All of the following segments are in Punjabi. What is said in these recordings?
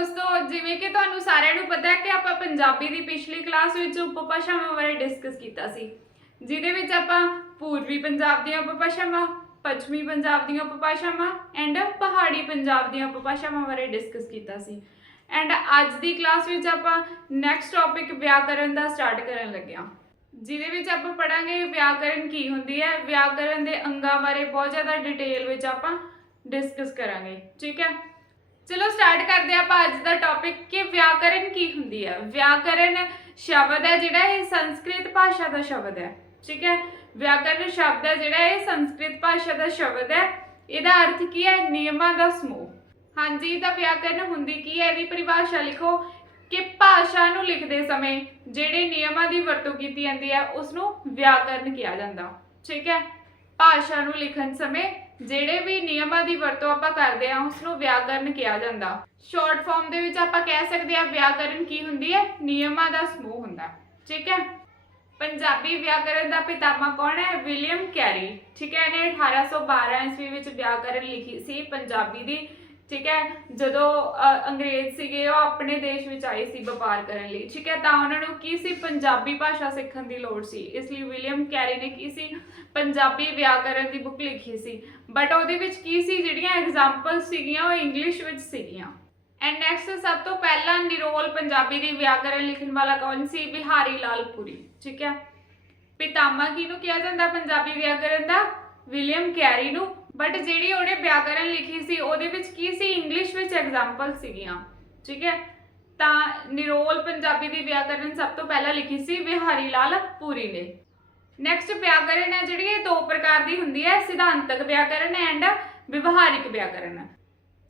ਦੋਸਤੋ ਜਿਵੇਂ ਕਿ ਤੁਹਾਨੂੰ ਸਾਰਿਆਂ ਨੂੰ ਪਤਾ ਹੈ ਕਿ ਆਪਾਂ ਪੰਜਾਬੀ ਦੀ ਪਿਛਲੀ ਕਲਾਸ ਵਿੱਚ ਉਪਭਾਸ਼ਾਵਾਂ ਬਾਰੇ ਡਿਸਕਸ ਕੀਤਾ ਸੀ, ਜਿਹਦੇ ਵਿੱਚ ਆਪਾਂ ਪੂਰਬੀ ਪੰਜਾਬ ਦੀਆਂ ਉਪਭਾਸ਼ਾਵਾਂ, ਪੱਛਮੀ ਪੰਜਾਬ ਦੀਆਂ ਉਪਭਾਸ਼ਾਵਾਂ ਐਂਡ ਪਹਾੜੀ ਪੰਜਾਬ ਦੀਆਂ ਉਪਭਾਸ਼ਾਵਾਂ ਬਾਰੇ ਡਿਸਕਸ ਕੀਤਾ ਸੀ। ਐਂਡ ਅੱਜ ਦੀ ਕਲਾਸ ਵਿੱਚ ਆਪਾਂ ਨੈਕਸਟ ਟੌਪਿਕ ਵਿਆਕਰਨ ਦਾ ਸਟਾਰਟ ਕਰਨ ਲੱਗੇ ਹਾਂ। ਜਿਹਦੇ ਵਿੱਚ ਆਪਾਂ ਪੜਾਂਗੇ ਵਿਆਕਰਨ ਕੀ ਹੁੰਦੀ ਹੈ, ਵਿਆਕਰਨ ਦੇ ਅੰਗਾਂ ਬਾਰੇ ਬਹੁਤ ਜ਼ਿਆਦਾ ਡਿਟੇਲ ਵਿੱਚ ਆਪਾਂ ਡਿਸਕਸ ਕਰਾਂਗੇ, ਠੀਕ ਹੈ? ਚਲੋ ਸਟਾਰਟ ਕਰਦੇ ਆਪਾਂ ਅੱਜ ਦਾ ਟੌਪਿਕ ਕਿ ਵਿਆਕਰਨ ਕੀ ਹੁੰਦੀ ਹੈ ਵਿਆਕਰਨ ਸ਼ਬਦ ਹੈ ਜਿਹੜਾ ਇਹ ਸੰਸਕ੍ਰਿਤ ਭਾਸ਼ਾ ਦਾ ਸ਼ਬਦ ਹੈ ਠੀਕ ਹੈ ਵਿਆਕਰਨ ਸ਼ਬਦ ਹੈ ਜਿਹੜਾ ਇਹ ਸੰਸਕ੍ਰਿਤ ਭਾਸ਼ਾ ਦਾ ਸ਼ਬਦ ਹੈ ਇਹਦਾ ਅਰਥ ਕੀ ਹੈ ਨਿਯਮਾਂ ਦਾ ਸਮੂਹ। ਹਾਂਜੀ, ਤਾਂ ਵਿਆਕਰਨ ਹੁੰਦੀ ਕੀ ਹੈ ਇਹਦੀ ਪਰਿਭਾਸ਼ਾ ਲਿਖੋ ਕਿ ਭਾਸ਼ਾ ਨੂੰ ਲਿਖਦੇ ਸਮੇਂ ਜਿਹੜੇ ਨਿਯਮਾਂ ਦੀ ਵਰਤੋਂ ਕੀਤੀ ਜਾਂਦੀ ਹੈ ਉਸ ਨੂੰ ਵਿਆਕਰਨ ਕਿਹਾ ਜਾਂਦਾ। ਠੀਕ ਹੈ ਭਾਸ਼ਾ ਨੂੰ ਲਿਖਣ ਸਮੇਂ ਜਿਹੜੇ ਵੀ ਨਿਯਮਾਂ ਦੀ ਵਰਤੋਂ ਆਪਾਂ ਕਰਦੇ ਹਾਂ ਉਸ ਨੂੰ ਵਿਆਕਰਨ ਕਿਹਾ ਜਾਂਦਾ। ਸ਼ਾਰਟ ਫਾਰਮ ਦੇ ਵਿੱਚ ਆਪਾਂ ਕਹਿ ਸਕਦੇ ਹਾਂ ਵਿਆਕਰਨ ਕੀ ਹੁੰਦੀ ਹੈ? ਨਿਯਮਾਂ ਦਾ ਸਮੂਹ ਹੁੰਦਾ। ਠੀਕ ਹੈ? ਪੰਜਾਬੀ ਵਿਆਕਰਨ ਦਾ ਪਿਤਾਮਾ ਕੌਣ ਹੈ? ਵਿਲੀਅਮ ਕੈਰੀ ਠੀਕ ਹੈ, ਇਹਨੇ 1812 ਈਸਵੀ ਵਿੱਚ ਵਿਆਕਰਨ ਲਿਖੀ ਸੀ ਪੰਜਾਬੀ ਦੀ। ਠੀਕ ਹੈ? ਜਦੋਂ ਅ, ਅੰਗਰੇਜ਼ ਸੀਗੇ ਉਹ ਆਪਣੇ ਦੇਸ਼ ਵਿੱਚ ਆਏ ਸੀ ਵਪਾਰ ਕਰਨ ਲਈ ਠੀਕ ਹੈ? ਤਾਂ ਉਹਨਾਂ ਨੂੰ ਕੀ ਸੀ? ਪੰਜਾਬੀ ਭਾਸ਼ਾ ਸਿੱਖਣ ਦੀ ਲੋੜ ਸੀ। ਇਸ ਲਈ ਵਿਲੀਅਮ ਕੈਰੀ ਨੇ ਕੀ ਸੀ? ਪੰਜਾਬੀ ਵਿਆਕਰਨ ਦੀ ਬੁੱਕ ਲਿਖੀ ਸੀ। ਬਟ ਉਹਦੇ ਵਿੱਚ ਕੀ ਸੀ? ਜਿਹੜੀਆਂ ਐਗਜ਼ਾਮਪਲ ਸੀਗੀਆਂ ਉਹ ਇੰਗਲਿਸ਼ ਵਿੱਚ ਸੀਗੀਆਂ। ਐਂਡ ਨੈਕਸਟ ਸਭ ਤੋਂ ਪਹਿਲਾਂ ਨਿਰੋਲ ਪੰਜਾਬੀ ਦੀ ਵਿਆਕਰਨ ਲਿਖਣ ਵਾਲਾ ਕੌਣ ਸੀ? ਬਿਹਾਰੀ ਲਾਲ ਪੁਰੀ ਠੀਕ ਹੈ? ਪਿਤਾਮਾ ਕਿਹਨੂੰ ਕਿਹਾ ਜਾਂਦਾ? ਪੰਜਾਬੀ ਵਿਆਕਰਨ ਦਾ? ਵਿਲੀਅਮ ਕੈਰੀ ਨੂੰ। ਬਟ ਜਿਹੜੀ ਉਹਨੇ ਵਿਆਕਰਨ ਲਿਖੀ ਸੀ, ਉਹਦੇ ਵਿੱਚ ਕੀ ਸੀ? ਇੰਗਲਿਸ਼ ਵਿੱਚ ਐਗਜ਼ਾਮਪਲ ਸੀਗੀਆਂ। ਠੀਕ ਹੈ? ਤਾਂ ਨਿਰੋਲ ਪੰਜਾਬੀ ਦੀ ਵਿਆਕਰਨ ਸਭ ਤੋਂ ਪਹਿਲਾਂ ਲਿਖੀ ਸੀ ਵਿਹਾਰੀ ਲਾਲ ਪੁਰੀ ਨੇ। ਨੈਕਸਟ ਵਿਆਕਰਨ ਹੈ ਜਿਹੜੀ, ਇਹ ਦੋ ਪ੍ਰਕਾਰ ਦੀ ਹੁੰਦੀ ਹੈ। ਸਿਧਾਂਤਕ ਵਿਆਕਰਨ ਐਂਡ ਵਿਵਹਾਰਿਕ ਵਿਆਕਰਨ।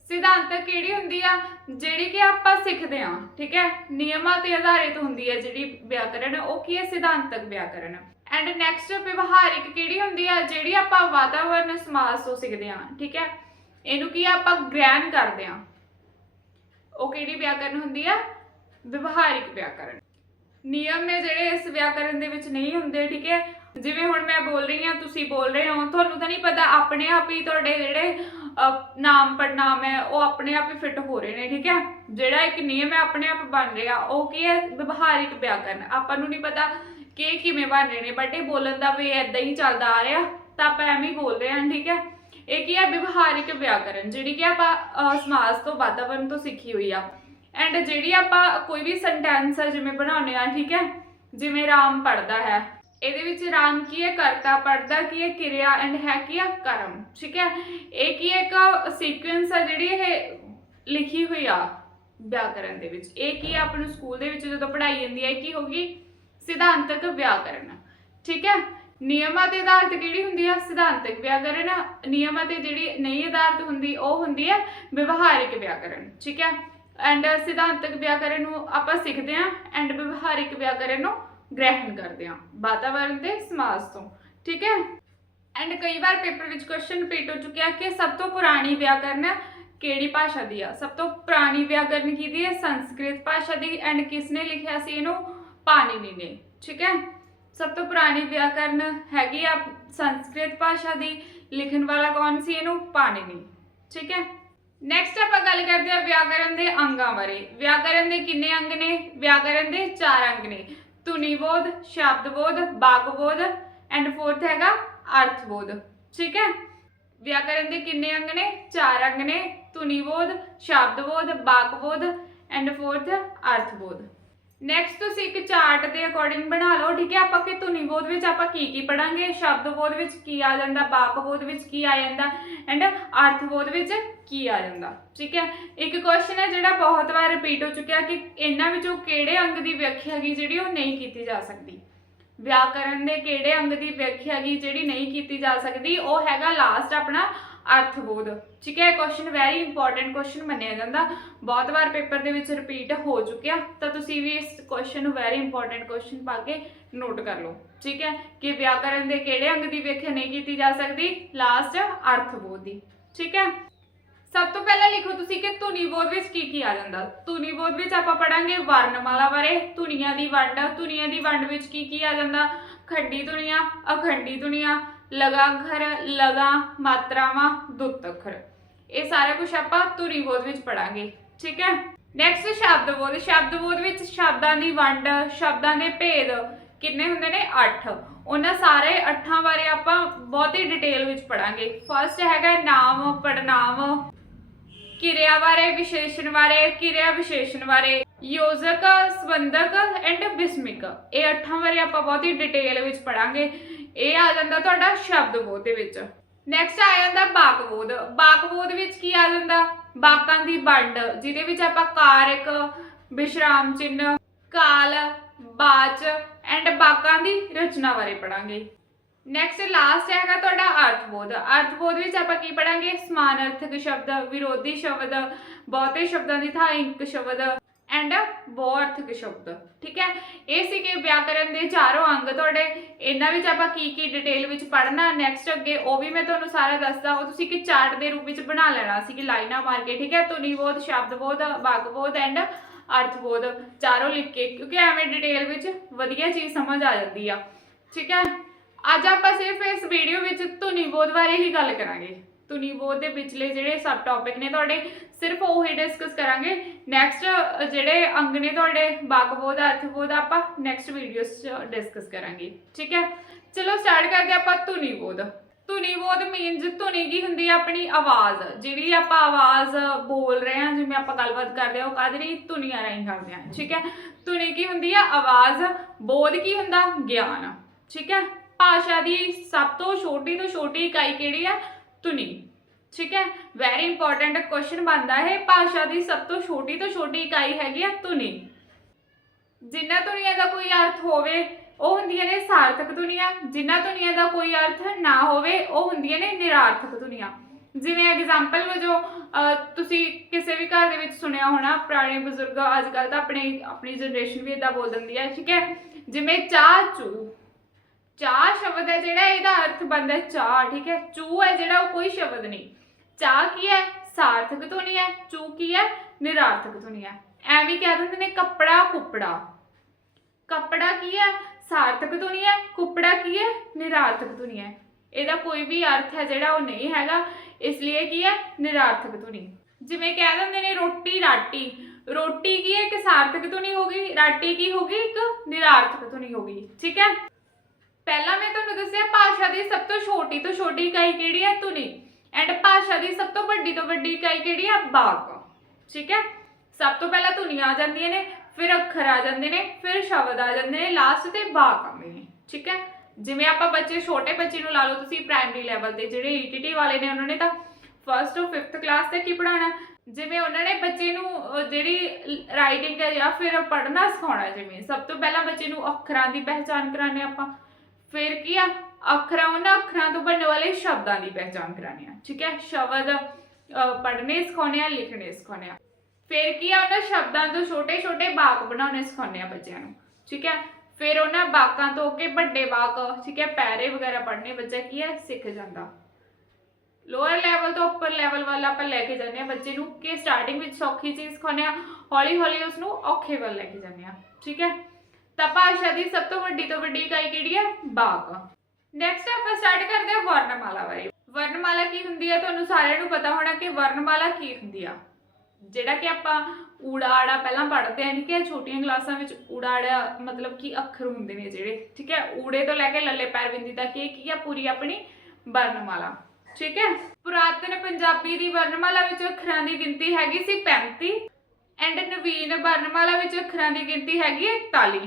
ਸਿਧਾਂਤਕ ਕਿਹੜੀ ਹੁੰਦੀ ਆ? ਜਿਹੜੀ ਕਿ ਆਪਾਂ ਸਿੱਖਦੇ ਹਾਂ। ਠੀਕ ਹੈ? ਨਿਯਮਾਂ ਤੇ ਆਧਾਰਿਤ ਹੁੰਦੀ ਹੈ ਜਿਹੜੀ ਵਿਆਕਰਨ। ਉਹ ਕੀ ਹੈ? ਸਿਧਾਂਤਕ ਵਿਆਕਰਨ। ਐਂਡ ਨੈਕਸਟ ਵਿਵਹਾਰਿਕ ਕਿਹੜੀ ਹੁੰਦੀ ਆ? ਜਿਹੜੀ ਆਪਾਂ ਵਾਤਾਵਰਨ ਸਮਾਜ ਤੋਂ ਸਿੱਖਦੇ ਹਾਂ ਠੀਕ ਹੈ? ਇਹਨੂੰ ਕੀ ਆ, ਆਪਾਂ ਗ੍ਰਹਿਣ ਕਰਦੇ ਹਾਂ ਉਹ ਕਿਹੜੀ ਵਿਆਕਰਨ ਹੁੰਦੀ ਆ? ਵਿਵਹਾਰਿਕ ਵਿਆਕਰਨ। ਨਿਯਮ ਨੇ ਜਿਹੜੇ ਇਸ ਵਿਆਕਰਨ ਦੇ ਵਿੱਚ ਨਹੀਂ ਹੁੰਦੇ ਠੀਕ ਹੈ? ਜਿਵੇਂ ਹੁਣ ਮੈਂ ਬੋਲ ਰਹੀ ਹਾਂ ਤੁਸੀਂ ਬੋਲ ਰਹੇ ਹੋ ਤੁਹਾਨੂੰ ਤਾਂ ਨਹੀਂ ਪਤਾ ਆਪਣੇ ਆਪ ਹੀ ਤੁਹਾਡੇ ਜਿਹੜੇ ਨਾਮ ਪੜਨਾਮ ਹੈ ਉਹ ਆਪਣੇ ਆਪ ਹੀ ਫਿੱਟ ਹੋ ਰਹੇ ਨੇ ਠੀਕ ਹੈ? ਜਿਹੜਾ ਇੱਕ ਨਿਯਮ ਹੈ ਆਪਣੇ ਆਪ ਬਣ ਰਿਹਾ ਉਹ ਕੀ ਹੈ? ਵਿਵਹਾਰਿਕ ਵਿਆਕਰਨ। ਆਪਾਂ ਨੂੰ ਨਹੀਂ ਪਤਾ ਕਿ ਇਹ ਕਿਵੇਂ ਬਣ ਰਹੇ ਨੇ ਬਟ ਇਹ ਬੋਲਣ ਦਾ ਵੇ ਐਦਾਂ ਹੀ ਚੱਲਦਾ ਆ ਰਿਹਾ, ਤਾਂ ਆਪਾਂ ਐਵੇਂ ਹੀ ਬੋਲ ਰਹੇ ਹਾਂ, ਠੀਕ ਹੈ? ਇਹ ਕੀ ਹੈ ਵਿਵਹਾਰਿਕ ਵਿਆਕਰਨ, ਜਿਹੜੀ ਕਿ ਆਪਾਂ ਸਮਾਜ ਤੋਂ ਵਾਤਾਵਰਣ ਤੋਂ ਸਿੱਖੀ ਹੋਈ ਆ। ਐਂਡ ਜਿਹੜੀ ਆਪਾਂ ਕੋਈ ਵੀ ਸੈਂਟੈਂਸ ਆ, ਜਿਵੇਂ ਬਣਾਉਂਦੇ ਆ ਠੀਕ ਹੈ? ਜਿਵੇਂ ਰਾਮ ਪੜਦਾ ਹੈ, ਇਹਦੇ ਵਿੱਚ ਰਾਮ ਕੀ ਹੈ, ਕਰਤਾ ਪੜਦਾ ਕੀ ਹੈ, ਕਿਰਿਆ ਐਂਡ ਹੈ ਕੀ ਹੈ, ਕਰਮ, ਠੀਕ ਹੈ? ਇਹ ਕੀ ਹੈ, ਇੱਕ ਸੀਕੁਐਂਸ ਆ, ਜਿਹੜੀ ਇਹ ਲਿਖੀ ਹੋਈ ਆ ਵਿਆਕਰਨ ਦੇ ਵਿੱਚ। ਇਹ ਕੀ ਹੈ, ਆਪਾਂ ਨੂੰ ਸਕੂਲ ਦੇ ਵਿੱਚ ਜਦੋਂ ਪੜ੍ਹਾਈ ਜਾਂਦੀ ਹੈ, ਇਹ ਕੀ ਹੋਗੀ ਸਿਧਾਂਤਕ ਵਿਆਕਰਨ ਠੀਕ ਹੈ? ਨਿਯਮਾਂ ਤੇ ਆਧਾਰਿਤ ਕਿਹੜੀ ਹੁੰਦੀ ਆ? ਸਿਧਾਂਤਕ ਵਿਆਕਰਨ ਨਿਯਮਾਂ ਤੇ ਜਿਹੜੀ ਨਹੀਂ ਆਧਾਰਿਤ ਹੁੰਦੀ, ਉਹ ਹੁੰਦੀ ਹੈ ਵਿਵਹਾਰਿਕ ਵਿਆਕਰਨ ਠੀਕ ਹੈ? ਐਂਡ ਸਿਧਾਂਤਕ ਵਿਆਕਰਨ ਨੂੰ ਆਪਾਂ ਸਿੱਖਦੇ ਹਾਂ ਐਂਡ ਵਿਵਹਾਰਿਕ ਵਿਆਕਰਨ ਨੂੰ ਗ੍ਰਹਿਣ ਕਰਦੇ ਹਾਂ ਵਾਤਾਵਰਣ ਤੇ ਸਮਾਜ ਤੋਂ। ਠੀਕ ਹੈ? ਐਂਡ ਕਈ ਵਾਰ ਪੇਪਰ ਵਿੱਚ ਕੁਐਸਚਨ ਰਿਪੀਟ ਹੋ ਚੁੱਕਿਆ ਕਿ ਸਭ ਤੋਂ ਪੁਰਾਣੀ ਵਿਆਕਰਨ ਕਿਹੜੀ ਭਾਸ਼ਾ ਦੀ ਆ? ਸਭ ਤੋਂ ਪੁਰਾਣੀ ਵਿਆਕਰਨ ਕਿਹਦੀ ਹੈ? ਸੰਸਕ੍ਰਿਤ ਭਾਸ਼ਾ ਦੀ। ਐਂਡ ਕਿਸ ਨੇ ਲਿਖਿਆ ਸੀ ਇਹਨੂੰ? ਪਾਣਿਨੀ ਨੇ, ਠੀਕ ਹੈ? ਸਭ ਤੋਂ ਪੁਰਾਣੀ ਵਿਆਕਰਨ ਹੈਗੀ ਆ ਸੰਸਕ੍ਰਿਤ ਭਾਸ਼ਾ ਦੀ, ਲਿਖਣ ਵਾਲਾ ਕੌਣ ਸੀ ਇਹਨੂੰ? ਪਾਣਿਨੀ ਠੀਕ ਹੈ? ਨੈਕਸਟ ਆਪਾਂ ਗੱਲ ਕਰਦੇ ਹਾਂ ਵਿਆਕਰਨ ਦੇ ਅੰਗਾਂ ਬਾਰੇ। ਵਿਆਕਰਨ ਦੇ ਕਿੰਨੇ ਅੰਗ ਨੇ? ਵਿਆਕਰਨ ਦੇ ਚਾਰ ਅੰਗ ਨੇ। ਧੁਨੀਬੋਧ, ਸ਼ਬਦਬੋਧ ਵਾਕਬੋਧ ਐਂਡ ਫੋਰਥ ਹੈਗਾ ਅਰਥਬੋਧ, ਠੀਕ ਹੈ? ਵਿਆਕਰਨ ਦੇ ਕਿੰਨੇ ਅੰਗ ਨੇ? ਚਾਰ ਅੰਗ ਨੇ। ਧੁਨੀਬੋਧ, ਸ਼ਬਦਬੋਧ ਵਾਕਬੋਧ ਐਂਡ ਫੋਰਥ ਅਰਥਬੋਧ। ਨੈਕਸਟ ਤੁਸੀਂ ਇੱਕ ਚਾਰਟ ਦੇ ਅਕੋਰਡਿੰਗ ਬਣਾ ਲਓ, ਠੀਕ ਹੈ? ਆਪਾਂ ਕਿ ਧੁਨੀ ਬੋਧ ਵਿੱਚ ਆਪਾਂ ਕੀ ਕੀ ਪੜਾਂਗੇ ਸ਼ਬਦਬੋਧ ਵਿੱਚ ਕੀ ਆ ਜਾਂਦਾ ਵਾਕਬੋਧ ਵਿੱਚ ਕੀ ਆ ਜਾਂਦਾ ਐਂਡ ਅਰਥ ਬੋਧ ਵਿੱਚ ਕੀ ਆ ਜਾਂਦਾ, ਠੀਕ ਹੈ? ਇੱਕ ਕੁਐਸਚਨ ਹੈ ਜਿਹੜਾ ਬਹੁਤ ਵਾਰ ਰਿਪੀਟ ਹੋ ਚੁੱਕਿਆ ਕਿ ਇਹਨਾਂ ਵਿੱਚੋਂ ਕਿਹੜੇ ਅੰਗ ਦੀ ਵਿਆਖਿਆ ਹੈਗੀ ਜਿਹੜੀ ਉਹ ਨਹੀਂ ਕੀਤੀ ਜਾ ਸਕਦੀ? ਵਿਆਕਰਨ ਦੇ ਕਿਹੜੇ ਅੰਗ ਦੀ ਵਿਆਖਿਆ ਹੈਗੀ ਜਿਹੜੀ ਨਹੀਂ ਕੀਤੀ ਜਾ ਸਕਦੀ? ਉਹ ਹੈਗਾ ਲਾਸਟ ਆਪਣਾ ਅਰਥਬੋਧ ਠੀਕ ਹੈ ਕੁਐਸਚਨ ਵੈਰੀ ਇੰਪੋਰਟੈਂਟ ਕੁਐਸਚਨ ਮੰਨਿਆ ਜਾਂਦਾ। ਬਹੁਤ ਵਾਰ ਪੇਪਰ ਦੇ ਵਿੱਚ ਰਿਪੀਟ ਹੋ ਚੁੱਕਿਆ, ਤਾਂ ਤੁਸੀਂ ਵੀ ਇਸ ਕੁਐਸਚਨ ਨੂੰ ਵੈਰੀ ਇੰਪੋਰਟੈਂਟ ਕੁਐਸਚਨ ਪਾ ਕੇ ਨੋਟ ਕਰ ਲਓ। ਠੀਕ ਹੈ, ਕਿ ਵਿਆਕਰਨ ਦੇ ਕਿਹੜੇ ਅੰਗ ਦੀ ਵਿਆਖਿਆ ਨਹੀਂ ਕੀਤੀ ਜਾ ਸਕਦੀ? ਲਾਸਟ ਅਰਥਬੋਧ ਦੀ। ਠੀਕ ਹੈ? ਸਭ ਤੋਂ ਪਹਿਲਾਂ ਲਿਖੋ ਤੁਸੀਂ ਕਿ ਧੁਨੀ ਬੋਧ ਵਿੱਚ ਕੀ ਕੀ ਆ ਜਾਂਦਾ। ਧੁਨੀ ਬੋਧ ਵਿੱਚ ਆਪਾਂ ਪੜਾਂਗੇ ਵਰਣਮਾਲਾ ਬਾਰੇ, ਧੁਨੀਆਂ ਦੀ ਵੰਡ। ਧੁਨੀਆਂ ਦੀ ਵੰਡ ਵਿੱਚ ਕੀ ਕੀ ਆ ਜਾਂਦਾ? ਖੰਡੀ ਧੁਨੀਆਂ, ਅਖੰਡੀ ਧੁਨੀਆਂ ਲਗਾਖਰ ਲਗਾ ਮਾਤਰਾਵਾਂ ਦੁੱਤਖਰ ਇਹ ਸਾਰਾ ਕੁਝ ਆਪਾਂ ਧੁਰੀ ਬੋਧ ਵਿੱਚ ਪੜਾਂਗੇ, ਠੀਕ ਹੈ? ਨੈਕਸਟ ਸ਼ਬਦ ਬੋਧ ਸ਼ਬਦ ਬੋਧ ਵਿੱਚ ਸ਼ਬਦਾਂ ਦੀ ਵੰਡ, ਸ਼ਬਦਾਂ ਦੇ ਭੇਦ ਕਿੰਨੇ ਹੁੰਦੇ ਨੇ? 8 ਉਹਨਾਂ ਸਾਰੇ 8 ਬਾਰੇ ਆਪਾਂ ਬਹੁਤ ਹੀ ਡਿਟੇਲ ਵਿੱਚ ਪੜਾਂਗੇ। ਫਰਸਟ ਹੈਗਾ ਨਾਮ, ਪੜਨਾਮ, ਕਿਰਿਆ ਬਾਰੇ, ਵਿਸ਼ੇਸ਼ਣ ਬਾਰੇ, ਕਿਰਿਆ ਵਿਸ਼ੇਸ਼ਣ ਬਾਰੇ। ਯੋਜਕ, ਸੰਬੰਧਕ ਐਂਡ ਬਿਸਮਿਕ। ਇਹ ਅੱਠਾਂ ਬਾਰੇ ਆਪਾਂ ਬਹੁਤ ਹੀ ਡਿਟੇਲ ਵਿੱਚ ਪੜਾਂਗੇ ਇਹ ਆ ਜਾਂਦਾ ਤੁਹਾਡਾ ਸ਼ਬਦ ਬੋਧ ਦੇ ਵਿੱਚ। ਨੈਕਸਟ ਆ ਜਾਂਦਾ ਬਾਕਬੋਧ। ਬਾਕਬੋਧ ਵਿੱਚ ਕੀ ਆ ਜਾਂਦਾ? ਬਾਕਾਂ ਦੀ ਵੰਡ, ਜਿਹਦੇ ਵਿੱਚ ਆਪਾਂ ਕਾਰਕ, ਵਿਸ਼ਰਾਮ ਚਿੰਨ੍ਹ, ਕਾਲ, ਬਾਚ ਐਂਡ ਬਾਕਾਂ ਦੀ ਰਚਨਾ ਬਾਰੇ ਪੜਾਂਗੇ ਨੈਕਸਟ ਲਾਸਟ ਹੈਗਾ ਤੁਹਾਡਾ ਅਰਥਬੋਧ। ਅਰਥਬੋਧ ਵਿੱਚ ਆਪਾਂ ਕੀ ਪੜਾਂਗੇ ਸਮਾਨ ਅਰਥਕ ਸ਼ਬਦ, ਵਿਰੋਧੀ ਸ਼ਬਦ, ਬਹੁਤੇ ਸ਼ਬਦਾਂ ਦੀ ਥਾਂ ਇੱਕ ਸ਼ਬਦ। ਐਂਡ ਬਹੁ ਅਰਥਕ ਸ਼ਬਦ, ਠੀਕ ਹੈ? ਇਹ ਸੀਗੇ ਵਿਆਕਰਨ ਦੇ ਚਾਰੋਂ ਅੰਗ ਤੁਹਾਡੇ। ਇਹਨਾਂ ਵਿੱਚ ਆਪਾਂ ਕੀ ਕੀ ਡਿਟੇਲ ਵਿੱਚ ਪੜ੍ਹਨਾ ਨੈਕਸਟ ਅੱਗੇ ਉਹ ਵੀ ਮੈਂ ਤੁਹਾਨੂੰ ਸਾਰਾ ਦੱਸਦਾ। ਉਹ ਤੁਸੀਂ ਕਿ ਚਾਰਟ ਦੇ ਰੂਪ ਵਿੱਚ ਬਣਾ ਲੈਣਾ ਸੀ ਕਿ ਲਾਈਨਾਂ ਮਾਰ ਕੇ, ਠੀਕ ਹੈ? ਧੁਨੀ ਬੋਧ, ਸ਼ਬਦ ਬੋਧ ਸ਼ਬਦਬੋਧ ਵਾਕਬੋਧ ਐਂਡ ਅਰਥ ਬੋਧ ਚਾਰੋਂ ਲਿਖ ਕੇ, ਕਿਉਂਕਿ ਐਵੇਂ ਡਿਟੇਲ ਵਿੱਚ ਵਧੀਆ ਚੀਜ਼ ਸਮਝ ਆ ਜਾਂਦੀ ਆ। ਠੀਕ ਹੈ? ਅੱਜ ਆਪਾਂ ਸਿਰਫ ਇਸ ਵੀਡੀਓ ਵਿੱਚ ਧੁਨੀ ਬੋਧ ਬਾਰੇ ਹੀ ਗੱਲ ਕਰਾਂਗੇ। ਧੁਨੀਬੋਧ ਦੇ ਪਿਛਲੇ ਜਿਹੜੇ ਸਬ ਟੌਪਿਕ ਨੇ, ਤੁਹਾਡੇ ਸਿਰਫ ਉਹ ਹੀ ਡਿਸਕਸ ਕਰਾਂਗੇ। ਨੈਕਸਟ ਜਿਹੜੇ ਅੰਗ ਨੇ ਤੁਹਾਡੇ ਵਾਕਬੋਧ ਅਰਥਬੋਧ, ਆਪਾਂ ਨੈਕਸਟ ਵੀਡੀਓਸ 'ਚ ਡਿਸਕਸ ਕਰਾਂਗੇ। ਠੀਕ ਹੈ? ਚਲੋ ਸਟਾਰਟ ਕਰਦੇ ਆਪਾਂ ਧੁਨੀਬੋਧ ਧੁਨੀਬੋਧ ਮੀਨਸ ਧੁਨੀ ਕੀ ਹੁੰਦੀ ਹੈ ਆਪਣੀ ਆਵਾਜ਼, ਜਿਹੜੀ ਆਪਾਂ ਆਵਾਜ਼ ਬੋਲ ਰਹੇ ਹਾਂ, ਜਿਵੇਂ ਆਪਾਂ ਗੱਲਬਾਤ ਕਰਦੇ ਹਾਂ, ਉਹ ਕਾਹਦੇ ਲਈ? ਧੁਨੀਆਂ ਰਾਹੀਂ ਕਰਦੇ ਹਾਂ। ਠੀਕ ਹੈ? ਧੁਨੀ ਕੀ ਹੁੰਦੀ ਹੈ ਆਵਾਜ਼। ਬੋਧ ਕੀ ਹੁੰਦਾ? ਗਿਆਨ। ਠੀਕ ਹੈ? ਭਾਸ਼ਾ ਦੀ ਸਭ ਤੋਂ ਛੋਟੀ ਤੋਂ ਛੋਟੀ ਇਕਾਈ ਕਿਹੜੀ ਹੈ ਧੁਨੀ ਠੀਕ ਹੈ? ਵੈਰੀ ਇੰਪੋਰਟੈਂਟ ਕੁਐਸਚਨ ਬਣਦਾ ਹੈ ਭਾਸ਼ਾ ਦੀ ਸਭ ਤੋਂ ਛੋਟੀ ਤੋਂ ਛੋਟੀ ਇਕਾਈ ਹੈਗੀ ਹੈ ਧੁਨੀ ਜਿਨ੍ਹਾਂ ਧੁਨੀਆਂ ਦਾ ਕੋਈ ਅਰਥ ਹੋਵੇ ਉਹ ਹੁੰਦੀਆਂ ਨੇ ਸਾਰਥਕ ਧੁਨੀਆਂ। ਜਿਨ੍ਹਾਂ ਧੁਨੀਆਂ ਦਾ ਕੋਈ ਅਰਥ ਨਾ ਹੋਵੇ ਉਹ ਹੁੰਦੀਆਂ ਨੇ ਨਿਰਾਰਥਕ ਧੁਨੀਆਂ। ਜਿਵੇਂ ਐਗਜ਼ਾਮਪਲ ਵਜੋਂ ਅਹ, ਤੁਸੀਂ ਕਿਸੇ ਵੀ ਘਰ ਦੇ ਵਿੱਚ ਸੁਣਿਆ ਹੋਣਾ ਪੁਰਾਣੇ ਬਜ਼ੁਰਗ ਅੱਜ ਕੱਲ ਤਾਂ ਆਪਣੇ ਆਪਣੀ ਜਨਰੇਸ਼ਨ ਵੀ ਇਦਾਂ ਬੋਲ ਦਿੰਦੀ ਹੈ। ਠੀਕ ਹੈ? ਜਿਵੇਂ ਚਾਹ ਚੂ। ਚਾਹ ਸ਼ਬਦ ਹੈ ਜਿਹੜਾ, ਇਹਦਾ ਅਰਥ ਬਣਦਾ ਹੈ ਚਾਹ, ਠੀਕ ਹੈ? ਚੂ ਹੈ ਜਿਹੜਾ, ਉਹ ਕੋਈ ਸ਼ਬਦ ਨਹੀਂ। ਚਾਹ ਕੀ ਹੈ? ਸਾਰਥਕ ਧੁਨੀ ਹੈ। ਚੂ ਕੀ ਹੈ? ਨਿਰਾਰਥਕ ਧੁਨੀ ਹੈ। ਐਵੇਂ ਕਹਿ ਦਿੰਦੇ ਨੇ ਕੱਪੜਾ ਕੁਪੜਾ। ਕੱਪੜਾ ਕੀ ਹੈ? ਸਾਰਥਕ ਧੁਨੀ ਹੈ। ਕੁੱਪੜਾ ਕੀ ਹੈ? ਨਿਰਾਰਥਕ ਧੁਨੀ ਹੈ। ਇਹਦਾ ਕੋਈ ਵੀ ਅਰਥ ਹੈ ਜਿਹੜਾ, ਉਹ ਨਹੀਂ ਹੈਗਾ। ਇਸ ਲਈ ਕੀ ਹੈ? ਨਿਰਾਰਥਕ ਧੁਨੀ। ਜਿਵੇਂ ਕਹਿ ਦਿੰਦੇ ਨੇ ਰੋਟੀ, ਰਾਟੀ। ਰੋਟੀ ਕੀ ਹੈ? ਇੱਕ ਸਾਰਥਕ ਧੁਨੀ ਹੋ ਗਈ। ਰਾਟੀ ਕੀ ਹੋ ਗਈ? ਇੱਕ ਨਿਰਾਰਥਕ ਧੁਨੀ ਹੋ ਗਈ। ਠੀਕ ਹੈ? ਪਹਿਲਾਂ ਮੈਂ ਤੁਹਾਨੂੰ ਦੱਸਿਆ, ਭਾਸ਼ਾ ਦੀ ਸਭ ਤੋਂ ਛੋਟੀ ਤੋਂ ਛੋਟੀ ਇਕਾਈ ਕਿਹੜੀ ਹੈ? ਧੁਨੀ। ਐਂਡ ਭਾਸ਼ਾ ਦੀ ਸਭ ਤੋਂ ਵੱਡੀ ਤੋਂ ਵੱਡੀ ਇਕਾਈ ਕਿਹੜੀ ਹੈ? ਵਾਕ ਠੀਕ ਹੈ? ਸਭ ਤੋਂ ਪਹਿਲਾਂ ਧੁਨੀਆਂ ਆ ਜਾਂਦੀਆਂ ਨੇ, ਫਿਰ ਅੱਖਰ ਆ ਜਾਂਦੇ ਨੇ, ਫਿਰ ਸ਼ਬਦ ਆ ਜਾਂਦੇ ਨੇ ਲਾਸਟ ਤੇ ਵਾਕ ਆਉਂਦੇ ਨੇ ਠੀਕ ਹੈ? ਜਿਵੇਂ ਆਪਾਂ ਬੱਚੇ, ਛੋਟੇ ਬੱਚੇ ਨੂੰ ਲਾ ਲਓ, ਤੁਸੀਂ ਪ੍ਰਾਇਮਰੀ ਲੈਵਲ ਤੇ ਜਿਹੜੇ ਈਟੀਟੀ ਵਾਲੇ ਨੇ ਉਹਨਾਂ ਨੇ ਤਾਂ ਫਰਸਟ ਤੋਂ 5th ਕਲਾਸ ਤੱਕ ਹੀ ਪੜਾਉਣਾ ਜਿਵੇਂ ਉਹਨਾਂ ਨੇ ਬੱਚੇ ਨੂੰ ਜਿਹੜੀ ਰਾਈਟਿੰਗ ਹੈ ਜਾਂ ਫਿਰ ਪੜ੍ਹਨਾ ਸਿਖਾਉਣਾ, ਜਿਵੇਂ ਸਭ ਤੋਂ ਪਹਿਲਾਂ ਬੱਚੇ ਨੂੰ ਅੱਖਰਾਂ ਦੀ ਪਹਿਚਾਨ ਕਰਾਉਂਦੇ ਆਪਾਂ। ਫਿਰ ਕੀ ਆ? ਅੱਖਰਾਂ, ਉਹਨਾਂ ਅੱਖਰਾਂ ਤੋਂ ਬਣਨ ਵਾਲੇ ਸ਼ਬਦਾਂ ਦੀ ਪਹਿਚਾਨ ਕਰਾਉਣੀ ਆ, ਠੀਕ ਹੈ? ਸ਼ਬਦ ਪੜ੍ਹਨੇ, ਸਿਖਾਉਣੇ ਆ, ਲਿਖਣੇ, ਸਿਖਾਉਣੇ ਆ। ਫਿਰ ਕੀ ਆ? ਉਹਨਾਂ ਸ਼ਬਦਾਂ ਤੋਂ ਛੋਟੇ ਛੋਟੇ ਵਾਕ ਬਣਾਉਣੇ, ਸਿਖਾਉਣੇ ਆ ਬੱਚਿਆਂ ਨੂੰ, ਠੀਕ ਹੈ? ਫਿਰ ਉਹਨਾਂ ਵਾਕਾਂ ਤੋਂ ਅੱਗੇ ਵੱਡੇ ਵਾਕ, ਠੀਕ ਹੈ? ਪੈਰੇ ਵਗੈਰਾ ਪੜ੍ਹਨੇ, ਬੱਚਾ ਕੀ ਹੈ? ਸਿੱਖ ਜਾਂਦਾ। ਲੋਅਰ ਲੈਵਲ ਤੋਂ ਉੱਪਰ ਲੈਵਲ ਵੱਲ ਆਪਾਂ ਲੈ ਕੇ ਜਾਂਦੇ ਆ ਬੱਚੇ ਨੂੰ, ਕਿ ਸਟਾਰਟਿੰਗ ਵਿੱਚ ਸੌਖੀ ਚੀਜ਼ ਸਿਖਾਉਂਦੇ ਆ ਹੌਲੀ ਹੌਲੀ ਉਸ ਨੂੰ ਔਖੇ ਵੱਲ ਲੈ ਕੇ ਜਾਂਦੇ ਆ, ਠੀਕ ਹੈ? ਤਾਂ ਭਾਸ਼ਾ ਦੀ ਸਭ ਤੋਂ ਵੱਡੀ ਤੋਂ ਵੱਡੀ ਇਕਾਈ ਕਿਹੜੀ ਹੈ ਵਾਕ ਨੈਕਸਟ ਆਪਾਂ ਸਟਾਰਟ ਕਰਦੇ ਹਾਂ ਵਰਣਮਾਲਾ ਬਾਰੇ। ਵਰਣਮਾਲਾ ਕੀ ਹੁੰਦੀ ਹੈ ਤੁਹਾਨੂੰ ਸਾਰਿਆਂ ਨੂੰ ਪਤਾ ਹੋਣਾ ਕਿ ਵਰਣਮਾਲਾ ਕੀ ਹੁੰਦੀ ਆ। ਜਿਹੜਾ ਕਿ ਆਪਾਂ ਊੜਾ ਆੜਾ ਪਹਿਲਾਂ ਪੜ੍ਹਦੇ ਆ ਠੀਕ ਹੈ? ਛੋਟੀਆਂ ਕਲਾਸਾਂ ਵਿੱਚ ਊੜਾ ਆੜਾ ਮਤਲਬ ਕਿ ਅੱਖਰ ਹੁੰਦੇ ਨੇ ਜਿਹੜੇ, ਠੀਕ ਹੈ? ਊੜੇ ਤੋਂ ਲੈ ਕੇ ਲੱਲੇ ਪੈਰ ਬਿੰਦੀ ਤੱਕ ਇਹ ਕੀ ਆ? ਪੂਰੀ ਆਪਣੀ ਵਰਣਮਾਲਾ। ਠੀਕ ਹੈ? ਪੁਰਾਤਨ ਪੰਜਾਬੀ ਦੀ ਵਰਣਮਾਲਾ ਵਿੱਚ ਅੱਖਰਾਂ ਦੀ ਗਿਣਤੀ ਹੈਗੀ ਸੀ 35 ਐਂਡ ਨਵੀਨ ਵਰਣਮਾਲਾ ਵਿੱਚ ਅੱਖਰਾਂ ਦੀ ਗਿਣਤੀ ਹੈਗੀ ਹੈ 41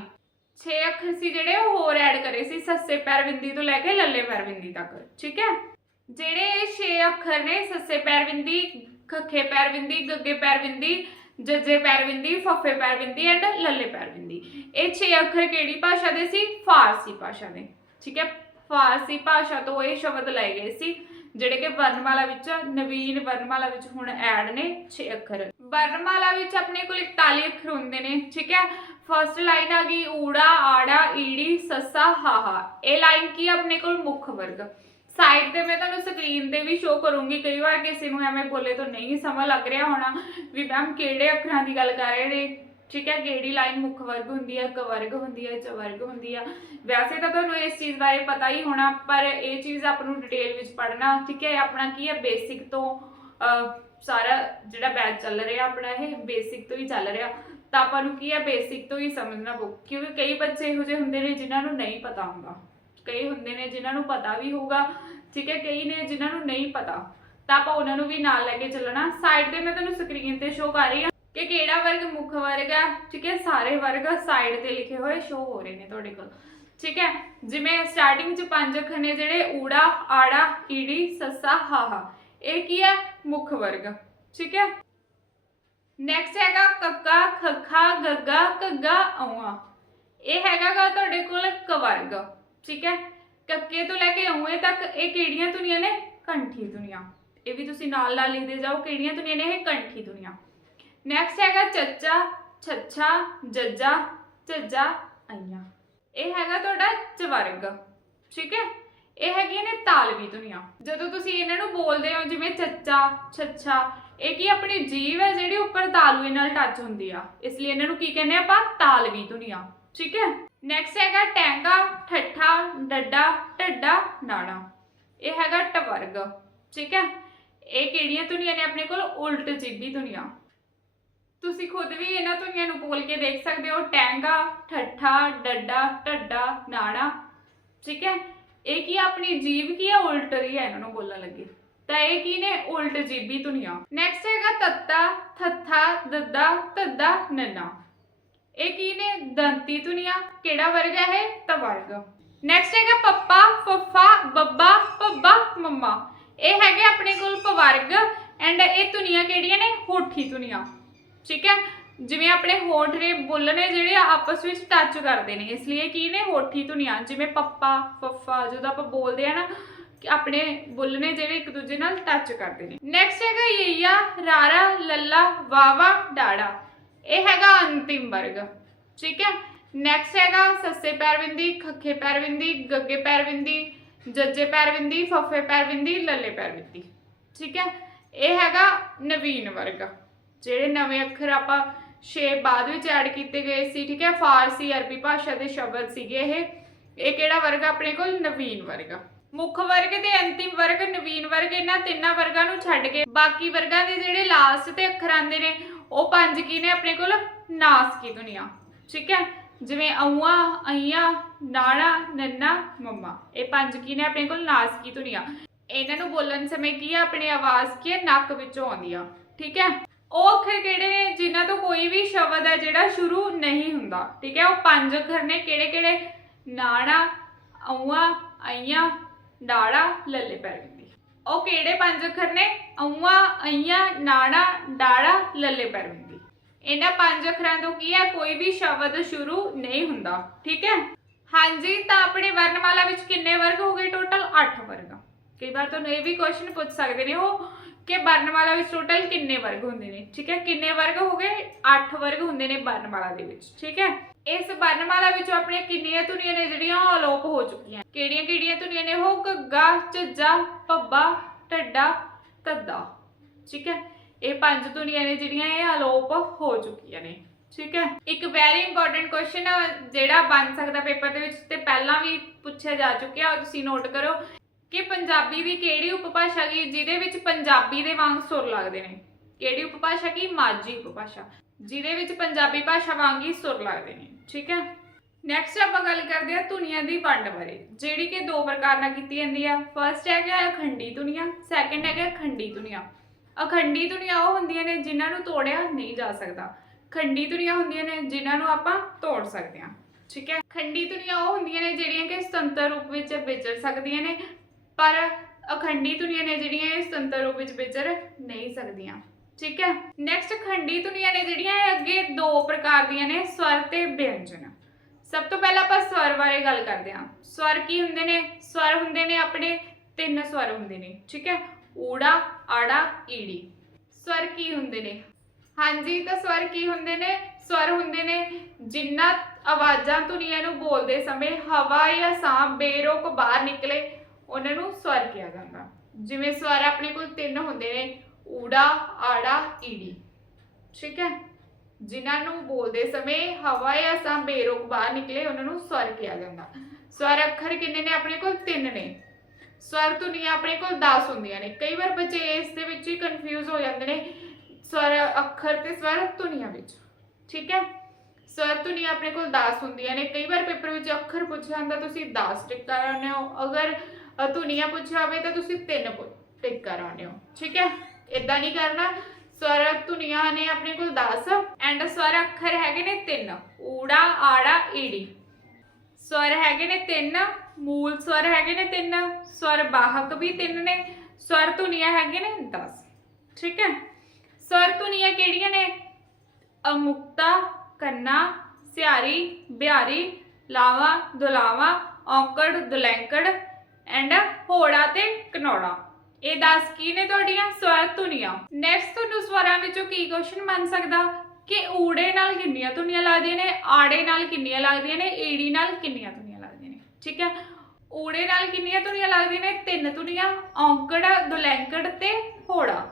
6 ਅੱਖਰ ਸੀ ਜਿਹੜੇ ਉਹ ਹੋਰ ਐਡ ਕਰੇ ਸੀ, ਸੱਸੇ ਪੈਰ ਬਿੰਦੀ ਤੋਂ ਲੈ ਕੇ ਲੱਲੇ ਪੈਰ ਬਿੰਦੀ ਤੱਕ, ਠੀਕ ਹੈ? ਜਿਹੜੇ ਇਹ 6 ਅੱਖਰ ਨੇ, ਸੱਸੇ ਪੈਰ ਬਿੰਦੀ, ਖੱਖੇ ਪੈਰ ਬਿੰਦੀ, ਗੱਗੇ ਪੈਰ ਬਿੰਦੀ, ਜੱਜੇ ਪੈਰ ਬਿੰਦੀ, ਫੱਫੇ ਪੈਰ ਬਿੰਦੀ ਐਂਡ ਲੱਲੇ ਪੈਰ ਬਿੰਦੀ। ਇਹ 6 ਅੱਖਰ ਕਿਹੜੀ ਭਾਸ਼ਾ ਦੇ ਸੀ? ਫਾਰਸੀ ਭਾਸ਼ਾ ਦੇ, ਠੀਕ ਹੈ? ਫਾਰਸੀ ਭਾਸ਼ਾ ਤੋਂ ਇਹ ਸ਼ਬਦ ਲਏ ਗਏ ਸੀ। ਜਿਹੜੇ ਕਿ ਵਰਣਮਾਲਾ ਵਿੱਚ, ਨਵੀਨ ਵਰਣਮਾਲਾ ਵਿੱਚ ਹੁਣ ਐਡ ਨੇ 6 ਅੱਖਰ। ਵਰਣਮਾਲਾ ਵਿੱਚ ਆਪਣੇ ਕੋਲ 41 ਅੱਖਰ ਹੁੰਦੇ ਨੇ, ਠੀਕ ਹੈ? ਫਰਸਟ ਲਾਈਨ ਆ ਗਈ, ਊੜਾ, ਆੜਾ, ਈੜੀ, ਸੱਸਾ, ਹਾਹਾ। ਇਹ ਲਾਈਨ ਕੀ ਆ? ਆਪਣੇ ਕੋਲ ਮੁੱਖ ਵਰਗ। ਸਾਈਡ ਤੇ ਮੈਂ ਤੁਹਾਨੂੰ ਸਕਰੀਨ ਤੇ ਵੀ ਸ਼ੋ ਕਰੂੰਗੀ, ਕਈ ਵਾਰ ਕਿਸੇ ਨੂੰ ਐਵੇਂ ਬੋਲੇ ਤਾਂ ਨਹੀਂ ਸਮਝ ਲੱਗ ਰਿਹਾ ਹੋਣਾ, ਵੀ ਮੈਮ ਕਿਹੜੇ ਅੱਖਰਾਂ ਦੀ ਗੱਲ ਕਰ ਰਹੇ ਨੇ? ਠੀਕ ਹੈ ਕਿਹੜੀ ਲਾਈਨ ਮੁੱਖ ਵਰਗ ਹੁੰਦੀ ਹੈ ਕਵਰਗ ਹੁੰਦੀ ਹੈ ਚਵਰਗ ਹੁੰਦੀ ਆ। ਵੈਸੇ ਤਾਂ ਤੁਹਾਨੂੰ ਇਸ ਚੀਜ਼ ਬਾਰੇ ਪਤਾ ਹੀ ਹੋਣਾ, ਪਰ ਇਹ ਚੀਜ਼ ਆਪ ਨੂੰ ਡਿਟੇਲ ਵਿੱਚ ਪੜ੍ਹਨਾ, ਠੀਕ ਹੈ ਆਪਣਾ ਕੀ ਹੈ ਬੇਸਿਕ ਤੋਂ ਸਾਰਾ ਜਿਹੜਾ ਬੈਚ ਚੱਲ ਰਿਹਾ ਆਪਣਾ, ਇਹ ਬੇਸਿਕ ਤੋਂ ਹੀ ਚੱਲ ਰਿਹਾ। ਤਾਂ ਆਪਾਂ ਨੂੰ ਕੀ ਹੈ ਬੇਸਿਕ ਤੋਂ ਹੀ ਸਮਝਣਾ ਪਊ, ਕਿਉਂਕਿ ਕਈ ਬੱਚੇ ਇਹੋ ਜਿਹੇ ਹੁੰਦੇ ਨੇ ਜਿਨ੍ਹਾਂ ਨੂੰ ਨਹੀਂ ਪਤਾ ਹੁੰਦਾ। ਕਈ ਹੁੰਦੇ ਨੇ ਜਿਨ੍ਹਾਂ ਨੂੰ ਪਤਾ ਵੀ ਹੋਊਗਾ, ਠੀਕ ਹੈ, ਕਈ ਨੇ ਜਿਨ੍ਹਾਂ ਨੂੰ ਨਹੀਂ ਪਤਾ। ਤਾਂ ਆਪਾਂ ਉਹਨਾਂ ਨੂੰ ਵੀ ਨਾਲ ਲੈ ਕੇ ਚੱਲਣਾ। ਸਾਈਡ ਤੇ ਮੈਂ ਤੁਹਾਨੂੰ ਸਕਰੀਨ ਤੇ ਸ਼ੋ ਕਰ ਰਹੀ ਹਾਂ। ਕਿ ਕਿਹੜਾ ਵਰਗ ਮੁੱਖ ਵਰਗ ਹੈ ਠੀਕ ਹੈ, ਸਾਰੇ ਵਰਗ ਸਾਈਡ ਤੇ ਲਿਖੇ ਹੋਏ ਸ਼ੋ ਹੋ ਰਹੇ ਨੇ ਤੁਹਾਡੇ ਕੋਲ। ਠੀਕ ਹੈ, ਜਿਵੇਂ ਸਟਾਰਟਿੰਗ ਚ ਪੰਜ ਅੱਖਰ ਨੇ ਜਿਹੜੇ, ਊੜਾ, ਆੜਾ ਈੜੀ ਸੱਸਾ, ਹਾਹਾ। ਇਹ ਕੀ ਹੈ? ਮੁੱਖ ਵਰਗ। ਠੀਕ ਹੈ? ਨੈਕਸਟ ਹੈਗਾ ਕੱਕਾ, ਖੱਖਾ, ਗੱਗਾ, ਘੱਗਾ, ਔਆ। ਇਹ ਹੈਗਾ ਗਾ ਤੁਹਾਡੇ ਕੋਲ ਕਵਰਗ। ਠੀਕ ਹੈ? ਕੱਕੇ ਤੋਂ ਲੈ ਕੇ ਔਏ ਤੱਕ ਇਹ ਕਿਹੜੀਆਂ ਧੁਨੀਆਂ ਨੇ? ਕੰਠੀ ਧੁਨੀਆਂ। ਇਹ ਵੀ ਤੁਸੀਂ ਨਾਲ ਨਾਲ ਲਿਖਦੇ ਜਾਓ, ਕਿਹੜੀਆਂ ਧੁਨੀਆਂ ਨੇ? ਇਹ ਕੰਠੀ ਧੁਨੀਆਂ। ਨੈਕਸਟ ਹੈਗਾ ਚੱਚਾ, ਛੱਛਾ, ਜੱਜਾ, ਝੱਜਾ, ਆਈਆਂ। ਇਹ ਹੈਗਾ ਤੁਹਾਡਾ ਚਵਰਗ, ਠੀਕ ਹੈ? ਇਹ ਹੈਗੀਆਂ ਨੇ ਤਾਲਵੀ ਧੁਨੀਆਂ। ਜਦੋਂ ਤੁਸੀਂ ਇਹਨਾਂ ਨੂੰ ਬੋਲਦੇ ਹੋ, ਜਿਵੇਂ ਚੱਚਾ, ਛੱਛਾ, ਇਹ ਕੀ ਆਪਣੀ ਜੀਵ ਹੈ ਜਿਹੜੀ ਉੱਪਰ ਤਾਲੂਏ ਨਾਲ ਟੱਚ ਹੁੰਦੀ ਆ? ਇਸ ਲਈ ਇਹਨਾਂ ਨੂੰ ਕੀ ਕਹਿੰਦੇ ਆਪਾਂ? ਤਾਲਵੀ ਧੁਨੀਆਂ, ਠੀਕ ਹੈ? ਨੈਕਸਟ ਹੈਗਾ ਟੈਂਗਾ, ਠੱਠਾ, ਡੱਡਾ, ਢੱਡਾ, ਨਾੜਾ। ਇਹ ਹੈਗਾ ਟਵਰਗ, ਠੀਕ ਹੈ? ਇਹ ਕਿਹੜੀਆਂ ਧੁਨੀਆਂ ਨੇ ਆਪਣੇ ਕੋਲ? ਉਲਟ ਜਿੱਬੀ ਧੁਨੀਆਂ। ਤੁਸੀਂ ਖੁਦ ਵੀ ਇਹਨਾਂ ਧੁਨੀਆਂ ਨੂੰ ਬੋਲ ਕੇ ਦੇਖ ਸਕਦੇ ਹੋ, ਟੈਂਗਾ, ਠੱਠਾ, ਡੱਡਾ, ਢੱਡਾ, ਨਾੜਾ, ਠੀਕ ਹੈ? ਇਹ ਕੀ ਆਪਣੀ ਜੀਭ ਕੀ ਹੈ, ਉਲਟ ਰਹੀ ਹੈ ਇਹਨਾਂ ਨੂੰ ਬੋਲਣ ਲੱਗੇ। ਤਾਂ ਇਹ ਕੀ ਨੇ? ਉਲਟ ਜੀਬੀ ਧੁਨੀਆਂ। ਨੈਕਸਟ ਹੈਗਾ ਤੱਤਾ, ਥੱਥਾ, ਦੱਦਾ, ਧੱਦਾ, ਨੰਨਾ। ਇਹ ਕੀ ਨੇ? ਦੰਤੀ ਧੁਨੀਆਂ। ਕਿਹੜਾ ਵਰਗ ਹੈ ਇਹ? ਤਵਰਗ ਨੈਕਸਟ ਹੈਗਾ ਪੱਪਾ, ਫੱਫਾ, ਬੱਬਾ ਪੱਬਾ ਮੰਮਾ। ਇਹ ਹੈਗੇ ਆਪਣੇ ਕੋਲ ਪਵਰਗ ਐਂਡ ਇਹ ਧੁਨੀਆਂ ਕਿਹੜੀਆਂ ਨੇ? ਹੋਠੀ ਧੁਨੀਆਂ। ਠੀਕ ਹੈ? ਜਿਵੇਂ ਆਪਣੇ ਹੋਠ ਨੇ ਬੁੱਲ੍ਹਣੇ ਜਿਹੜੇ ਆ, ਆਪਸ ਵਿੱਚ ਟੱਚ ਕਰਦੇ ਨੇ। ਇਸ ਲਈ ਕੀ ਨੇ? ਹੋਠੀ ਧੁਨੀਆਂ ਜਿਵੇਂ ਪੱਪਾ, ਫੱਫਾ, ਜਦੋਂ ਆਪਾਂ ਬੋਲਦੇ ਆ ਨਾ, ਕਿ ਆਪਣੇ ਬੁੱਲ੍ਹਣੇ ਜਿਹੜੇ ਇੱਕ ਦੂਜੇ ਨਾਲ ਟੱਚ ਕਰਦੇ ਨੇ। ਨੈਕਸਟ ਹੈਗਾ ਯਈਆ ਰਾਰਾ, ਲੱਲਾ ਵਾਵਾ ਡਾੜਾ ਇਹ ਹੈਗਾ ਅੰਤਿਮ ਵਰਗ। ਠੀਕ ਹੈ? ਨੈਕਸਟ ਹੈਗਾ ਸੱਸੇ ਪੈਰਵਿੰਦੀ, ਖੱਖੇ ਪੈਰਵਿੰਦੀ, ਗੱਗੇ ਪੈਰਵਿੰਦੀ, ਜੱਜੇ ਪੈਰਵਿੰਦੀ, ਫੱਫੇ ਪੈਰਵਿੰਦੀ, ਲੱਲੇ ਪੈਰਵਿੰਦੀ। ਠੀਕ ਹੈ? ਇਹ ਹੈਗਾ ਨਵੀਨ ਵਰਗ। ਜਿਹੜੇ ਨਵੇਂ ਅੱਖਰ ਆਪਾਂ ਛੇ ਬਾਅਦ ਵਿੱਚ ਐਡ ਕੀਤੇ ਗਏ ਸੀ, ਠੀਕ ਹੈ? ਫਾਰਸੀ, ਅਰਬੀ ਭਾਸ਼ਾ ਦੇ ਸ਼ਬਦ ਸੀਗੇ ਇਹ। ਇਹ ਕਿਹੜਾ ਵਰਗ ਆਪਣੇ ਕੋਲ ਨਵੀਨ ਵਰਗ ਮੁੱਖ ਵਰਗ ਤੇ ਅੰਤਿਮ ਵਰਗ, ਨਵੀਨ ਵਰਗ, ਇਹਨਾਂ ਤਿੰਨਾਂ ਵਰਗਾਂ ਨੂੰ ਛੱਡ ਕੇ ਬਾਕੀ ਵਰਗਾਂ ਦੇ ਜਿਹੜੇ ਲਾਸਟ ਤੇ ਅੱਖਰ ਆਉਂਦੇ ਨੇ, ਉਹ ਪੰਜ ਕੀ ਨੇ? ਆਪਣੇ ਕੋਲ ਨਾਸਕੀ ਦੁਨੀਆ। ਠੀਕ ਹੈ? ਜਿਵੇਂ ਔਆ ਅਈਆਂ, ਨਾਣਾ, ਨੰਨਾ, ਮੰਮਾ। ਇਹ ਪੰਜ ਕੀ ਨੇ? ਆਪਣੇ ਕੋਲ ਨਾਸਕੀ ਦੁਨੀਆ। ਇਹਨਾਂ ਨੂੰ ਬੋਲਣ ਸਮੇਂ ਕੀ ਆ? ਆਪਣੀ ਆਵਾਜ਼ ਕੀ ਹੈ? ਨੱਕ ਵਿੱਚੋਂ ਆਉਂਦੀ ਆ। ਠੀਕ ਹੈ? ਉਹ ਅੱਖਰ ਕਿਹੜੇ ਨੇ, ਜਿਨ੍ਹਾਂ ਤੋਂ ਕੋਈ ਵੀ ਸ਼ਬਦ ਹੈ ਜਿਹੜਾ ਸ਼ੁਰੂ ਨਹੀਂ ਹੁੰਦਾ, ਠੀਕ ਹੈ? ਉਹ ਪੰਜ ਅੱਖਰ ਨੇ, ਕਿਹੜੇ ਕਿਹੜੇ? ਨਾੜਾ ਔਆ ਅਈਆਂ ਡਾੜਾ ਲੱਲੇ ਪੈਰਵਿੰਦੀ ਉਹ ਕਿਹੜੇ ਪੰਜ ਅੱਖਰ ਨੇ? ਔਆ ਅਈਆਂ ਨਾੜਾ ਡਾੜਾ ਲੱਲੇ ਪੈਰਵਿੰਦੀ ਇਹਨਾਂ ਪੰਜ ਅੱਖਰਾਂ ਤੋਂ ਕੀ ਹੈ? ਕੋਈ ਵੀ ਸ਼ਬਦ ਸ਼ੁਰੂ ਨਹੀਂ ਹੁੰਦਾ, ਠੀਕ ਹੈ? ਹਾਂਜੀ, ਤਾਂ ਆਪਣੇ ਵਰਣਮਾਲਾ ਵਿੱਚ ਕਿੰਨੇ ਵਰਗ ਹੋ ਗਏ ਟੋਟਲ 8 ਵਰਗ। ਕਈ ਵਾਰ ਤੁਹਾਨੂੰ ਇਹ ਵੀ ਕੁਐਸਚਨ ਪੁੱਛ ਸਕਦੇ ਨੇ, ਉਹ ਕਿ ਵਰਣਮਾਲਾ ਵਿੱਚ ਟੋਟਲ ਕਿੰਨੇ ਵਰਗ ਹੁੰਦੇ ਨੇ? ਠੀਕ ਹੈ? ਕਿੰਨੇ ਵਰਗ ਹੋ ਗਏ? 8 ਵਰਗ ਹੁੰਦੇ ਨੇ ਵਰਣਮਾਲਾ ਦੇ ਵਿੱਚ, ਠੀਕ ਹੈ? ਇਸ ਵਰਣਮਾਲਾ ਵਿੱਚ ਆਪਣੀਆਂ ਕਿੰਨੀਆਂ ਧੁਨੀਆਂ ਨੇ ਜਿਹੜੀਆਂ ਅਲੋਪ ਹੋ ਚੁੱਕੀਆਂ ਕਿਹੜੀਆਂ ਕਿਹੜੀਆਂ ਧੁਨੀਆਂ ਨੇ? ਉਹ ਘੱਗਾ ਝੱਜਾ ਪੱਬਾ ਢੱਡਾ, ਤੱਦਾ, ਠੀਕ ਹੈ? ਇਹ ਪੰਜ ਧੁਨੀਆਂ ਨੇ ਜਿਹੜੀਆਂ ਇਹ ਅਲੋਪ ਹੋ ਚੁੱਕੀਆਂ ਨੇ, ਠੀਕ ਹੈ? ਇੱਕ ਵੈਰੀ ਇੰਪੋਰਟੈਂਟ ਕੁਐਸਚਨ ਜਿਹੜਾ ਬਣ ਸਕਦਾ ਪੇਪਰ ਦੇ ਵਿੱਚ ਤੇ ਪਹਿਲਾਂ ਵੀ ਪੁੱਛਿਆ ਜਾ ਚੁੱਕਿਆ, ਉਹ ਤੁਸੀਂ ਨੋਟ ਕਰੋ। ਕਿ ਪੰਜਾਬੀ ਦੀ ਕਿਹੜੀ ਉਪਭਾਸ਼ਾ ਗਈ ਜਿਹਦੇ ਵਿੱਚ ਪੰਜਾਬੀ ਦੇ ਵਾਂਗ ਸੁਰ ਲੱਗਦੇ ਨੇ? ਕਿਹੜੀ ਉਪਭਾਸ਼ਾ ਕੀ? ਮਾਝੀ ਉਪਭਾਸ਼ਾ। ਜਿਹਦੇ ਵਿੱਚ ਪੰਜਾਬੀ ਭਾਸ਼ਾ ਵਾਂਗ ਹੀ ਸੁਰ ਲੱਗਦੇ ਨੇ। ਠੀਕ ਹੈ? ਨੈਕਸਟ ਆਪਾਂ ਗੱਲ ਕਰਦੇ ਹਾਂ ਧੁਨੀਆਂ ਦੀ ਵੰਡ ਬਾਰੇ, ਜਿਹੜੀ ਕਿ ਦੋ ਪ੍ਰਕਾਰ ਨਾਲ ਕੀਤੀ ਜਾਂਦੀ ਆ। ਫਰਸਟ ਹੈਗਾ ਅਖੰਡੀ ਧੁਨੀਆਂ ਸੈਕੰਡ ਹੈਗਾ ਖੰਡੀ ਧੁਨੀਆਂ। ਅਖੰਡੀ ਧੁਨੀਆਂ ਉਹ ਹੁੰਦੀਆਂ ਨੇ ਜਿਨ੍ਹਾਂ ਨੂੰ ਤੋੜਿਆ ਨਹੀਂ ਜਾ ਸਕਦਾ। ਖੰਡੀ ਧੁਨੀਆਂ ਹੁੰਦੀਆਂ ਨੇ ਜਿਨ੍ਹਾਂ ਨੂੰ ਆਪਾਂ ਤੋੜ ਸਕਦੇ ਹਾਂ। ਠੀਕ ਹੈ? ਖੰਡੀ ਧੁਨੀਆਂ ਉਹ ਹੁੰਦੀਆਂ ਨੇ ਜਿਹੜੀਆਂ ਕਿ ਸੁਤੰਤਰ ਰੂਪ ਵਿੱਚ ਵਿਚਰ ਸਕਦੀਆਂ ਨੇ। ਪਰ ਅਖੰਡੀ ਧੁਨੀਆਂ ਨੇ ਜਿਹੜੀਆਂ ਇਹ ਸੁਤੰਤਰ ਰੂਪ ਵਿੱਚ ਵਿਚਰ ਨਹੀਂ ਸਕਦੀਆਂ। ਠੀਕ ਹੈ? ਨੈਕਸਟ ਖੰਡੀ ਧੁਨੀਆਂ ਨੇ ਜਿਹੜੀਆਂ ਇਹ ਅੱਗੇ ਦੋ ਪ੍ਰਕਾਰ ਦੀਆਂ ਨੇ, ਸਵਰ ਤੇ ਵਿਅੰਜਨ। ਸਭ ਤੋਂ ਪਹਿਲਾਂ ਆਪਾਂ ਸਵਰ ਬਾਰੇ ਗੱਲ ਕਰਦੇ ਹਾਂ। ਸਵਰ ਕੀ ਹੁੰਦੇ ਨੇ? ਸਵਰ ਹੁੰਦੇ ਨੇ ਆਪਣੇ ਤਿੰਨ ਸਵਰ ਹੁੰਦੇ ਨੇ। ਠੀਕ ਹੈ? ਊੜਾ, ਆੜਾ, ਈੜੀ। ਸਵਰ ਕੀ ਹੁੰਦੇ ਨੇ? ਹਾਂਜੀ, ਤਾਂ ਸਵਰ ਕੀ ਹੁੰਦੇ ਨੇ? ਸਵਰ ਹੁੰਦੇ ਨੇ ਜਿੰਨਾ ਆਵਾਜ਼ਾਂ ਧੁਨੀਆਂ ਨੂੰ ਬੋਲਦੇ ਸਮੇਂ ਹਵਾ ਜਾਂ ਸਾਹ ਬੇਰੋਕ ਬਾਹਰ ਨਿਕਲੇ ਉਹਨਾਂ ਨੂੰ ਸਵਰ ਕਿਹਾ ਜਾਂਦਾ। ਜਿਵੇਂ ਸਵਰ ਆਪਣੇ ਕੋਲ ਤਿੰਨ ਹੁੰਦੇ ਨੇ, ਊੜਾ, ਆੜਾ, ਈੜੀ। ਠੀਕ ਹੈ? ਜਿਨ੍ਹਾਂ ਨੂੰ ਬੋਲਦੇ ਸਮੇਂ ਹਵਾ ਜਾਂ ਸਾਹ ਬੇਰੋਕ ਬਾਹਰ ਨਿਕਲੇ, ਉਹਨਾਂ ਨੂੰ ਸਵਰ ਕਿਹਾ ਜਾਂਦਾ। ਸਵਰ ਅੱਖਰ ਕਿੰਨੇ ਨੇ? ਆਪਣੇ ਕੋਲ ਤਿੰਨ ਨੇ। ਸਵਰ ਧੁਨੀਆਂ ਆਪਣੇ ਕੋਲ 10 ਹੁੰਦੀਆਂ ਨੇ। ਕਈ ਵਾਰ ਬੱਚੇ ਇਸ ਦੇ ਵਿੱਚ ਹੀ ਕਨਫਿਊਜ਼ ਹੋ ਜਾਂਦੇ ਨੇ। ਸਵਰ ਅੱਖਰ ਤੇ ਸਵਰ ਧੁਨੀਆਂ ਵਿੱਚ। ਠੀਕ ਹੈ? ਸਵਰ ਧੁਨੀਆਂ ਆਪਣੇ ਕੋਲ 10 ਹੁੰਦੀਆਂ ਨੇ। ਕਈ ਵਾਰ ਪੇਪਰ ਵਿੱਚ ਅੱਖਰ ਪੁੱਛਿਆ ਹੁੰਦਾ, ਤੁਸੀਂ 10 ਟਿਕ ਕਰਾਉਂਦੇ ਹੋ। ਅਗਰ ਧੁਨੀਆਂ ਪੁੱਛਿਆ ਹੋਵੇ ਤਾਂ ਤੁਸੀਂ ਤਿੰਨ ਟਿਕ ਕਰਾਉਂਦੇ ਹੋ। ਠੀਕ ਹੈ? ਇਦਾਂ ਨਹੀਂ ਕਰਨਾ। ਸਵਰ ਧੁਨੀਆਂ ਨੇ ਆਪਣੇ ਕੋਲ 10 ਐਂਡ ਸਵਰ ਅੱਖਰ ਹੈਗੇ ਨੇ ਤਿੰਨ। ਊੜਾ, ਆੜਾ, ਈੜੀ। ਸਵਰ ਹੈਗੇ ਨੇ ਤਿੰਨ, ਮੂਲ ਸਵਰ ਹੈਗੇ ਨੇ ਤਿੰਨ, ਸਵਰ ਵਾਹਕ ਵੀ ਤਿੰਨ ਨੇ, ਸਵਰ ਧੁਨੀਆਂ ਹੈਗੇ ਨੇ 10 ਠੀਕ ਹੈ? ਸਵਰ ਧੁਨੀਆਂ ਕਿਹੜੀਆਂ ਨੇ? ਅਮੁਕਤਾ, ਕੰਨਾ, ਸਿਆਰੀ, ਬਿਹਾਰੀ, ਲਾਵਾ, ਦੁਲਾਵਾ, ਔਂਕੜ, ਦੁਲੈਂਕੜ ਐਂਡ ਹੋੜਾ ਤੇ ਕਨੌੜਾ। ਇਹ 10 ਕੀ ਨੇ ਤੁਹਾਡੀਆਂ ਸਵਰ ਧੁਨੀਆਂ? ਨੈਕਸਟ ਤੁਹਾਨੂੰ ਸਵਰਾਂ ਵਿੱਚੋਂ ਕੀ ਕੁਐਸਚਨ ਬਣ ਸਕਦਾ? ਕਿ ਊੜੇ ਨਾਲ ਕਿੰਨੀਆਂ ਧੁਨੀਆਂ ਲੱਗਦੀਆਂ ਨੇ, ਆੜੇ ਨਾਲ ਕਿੰਨੀਆਂ ਲੱਗਦੀਆਂ ਨੇ ਈੜੀ ਨਾਲ ਕਿੰਨੀਆਂ ਧੁਨੀਆਂ ਲੱਗਦੀਆਂ ਨੇ? ਠੀਕ ਹੈ? ਊੜੇ ਨਾਲ ਕਿੰਨੀਆਂ ਧੁਨੀਆਂ ਲੱਗਦੀਆਂ ਨੇ? ਤਿੰਨ ਧੁਨੀਆਂ, ਔਂਕੜ, ਦੁਲੈਂਕੜ ਤੇ ਹੋੜਾ।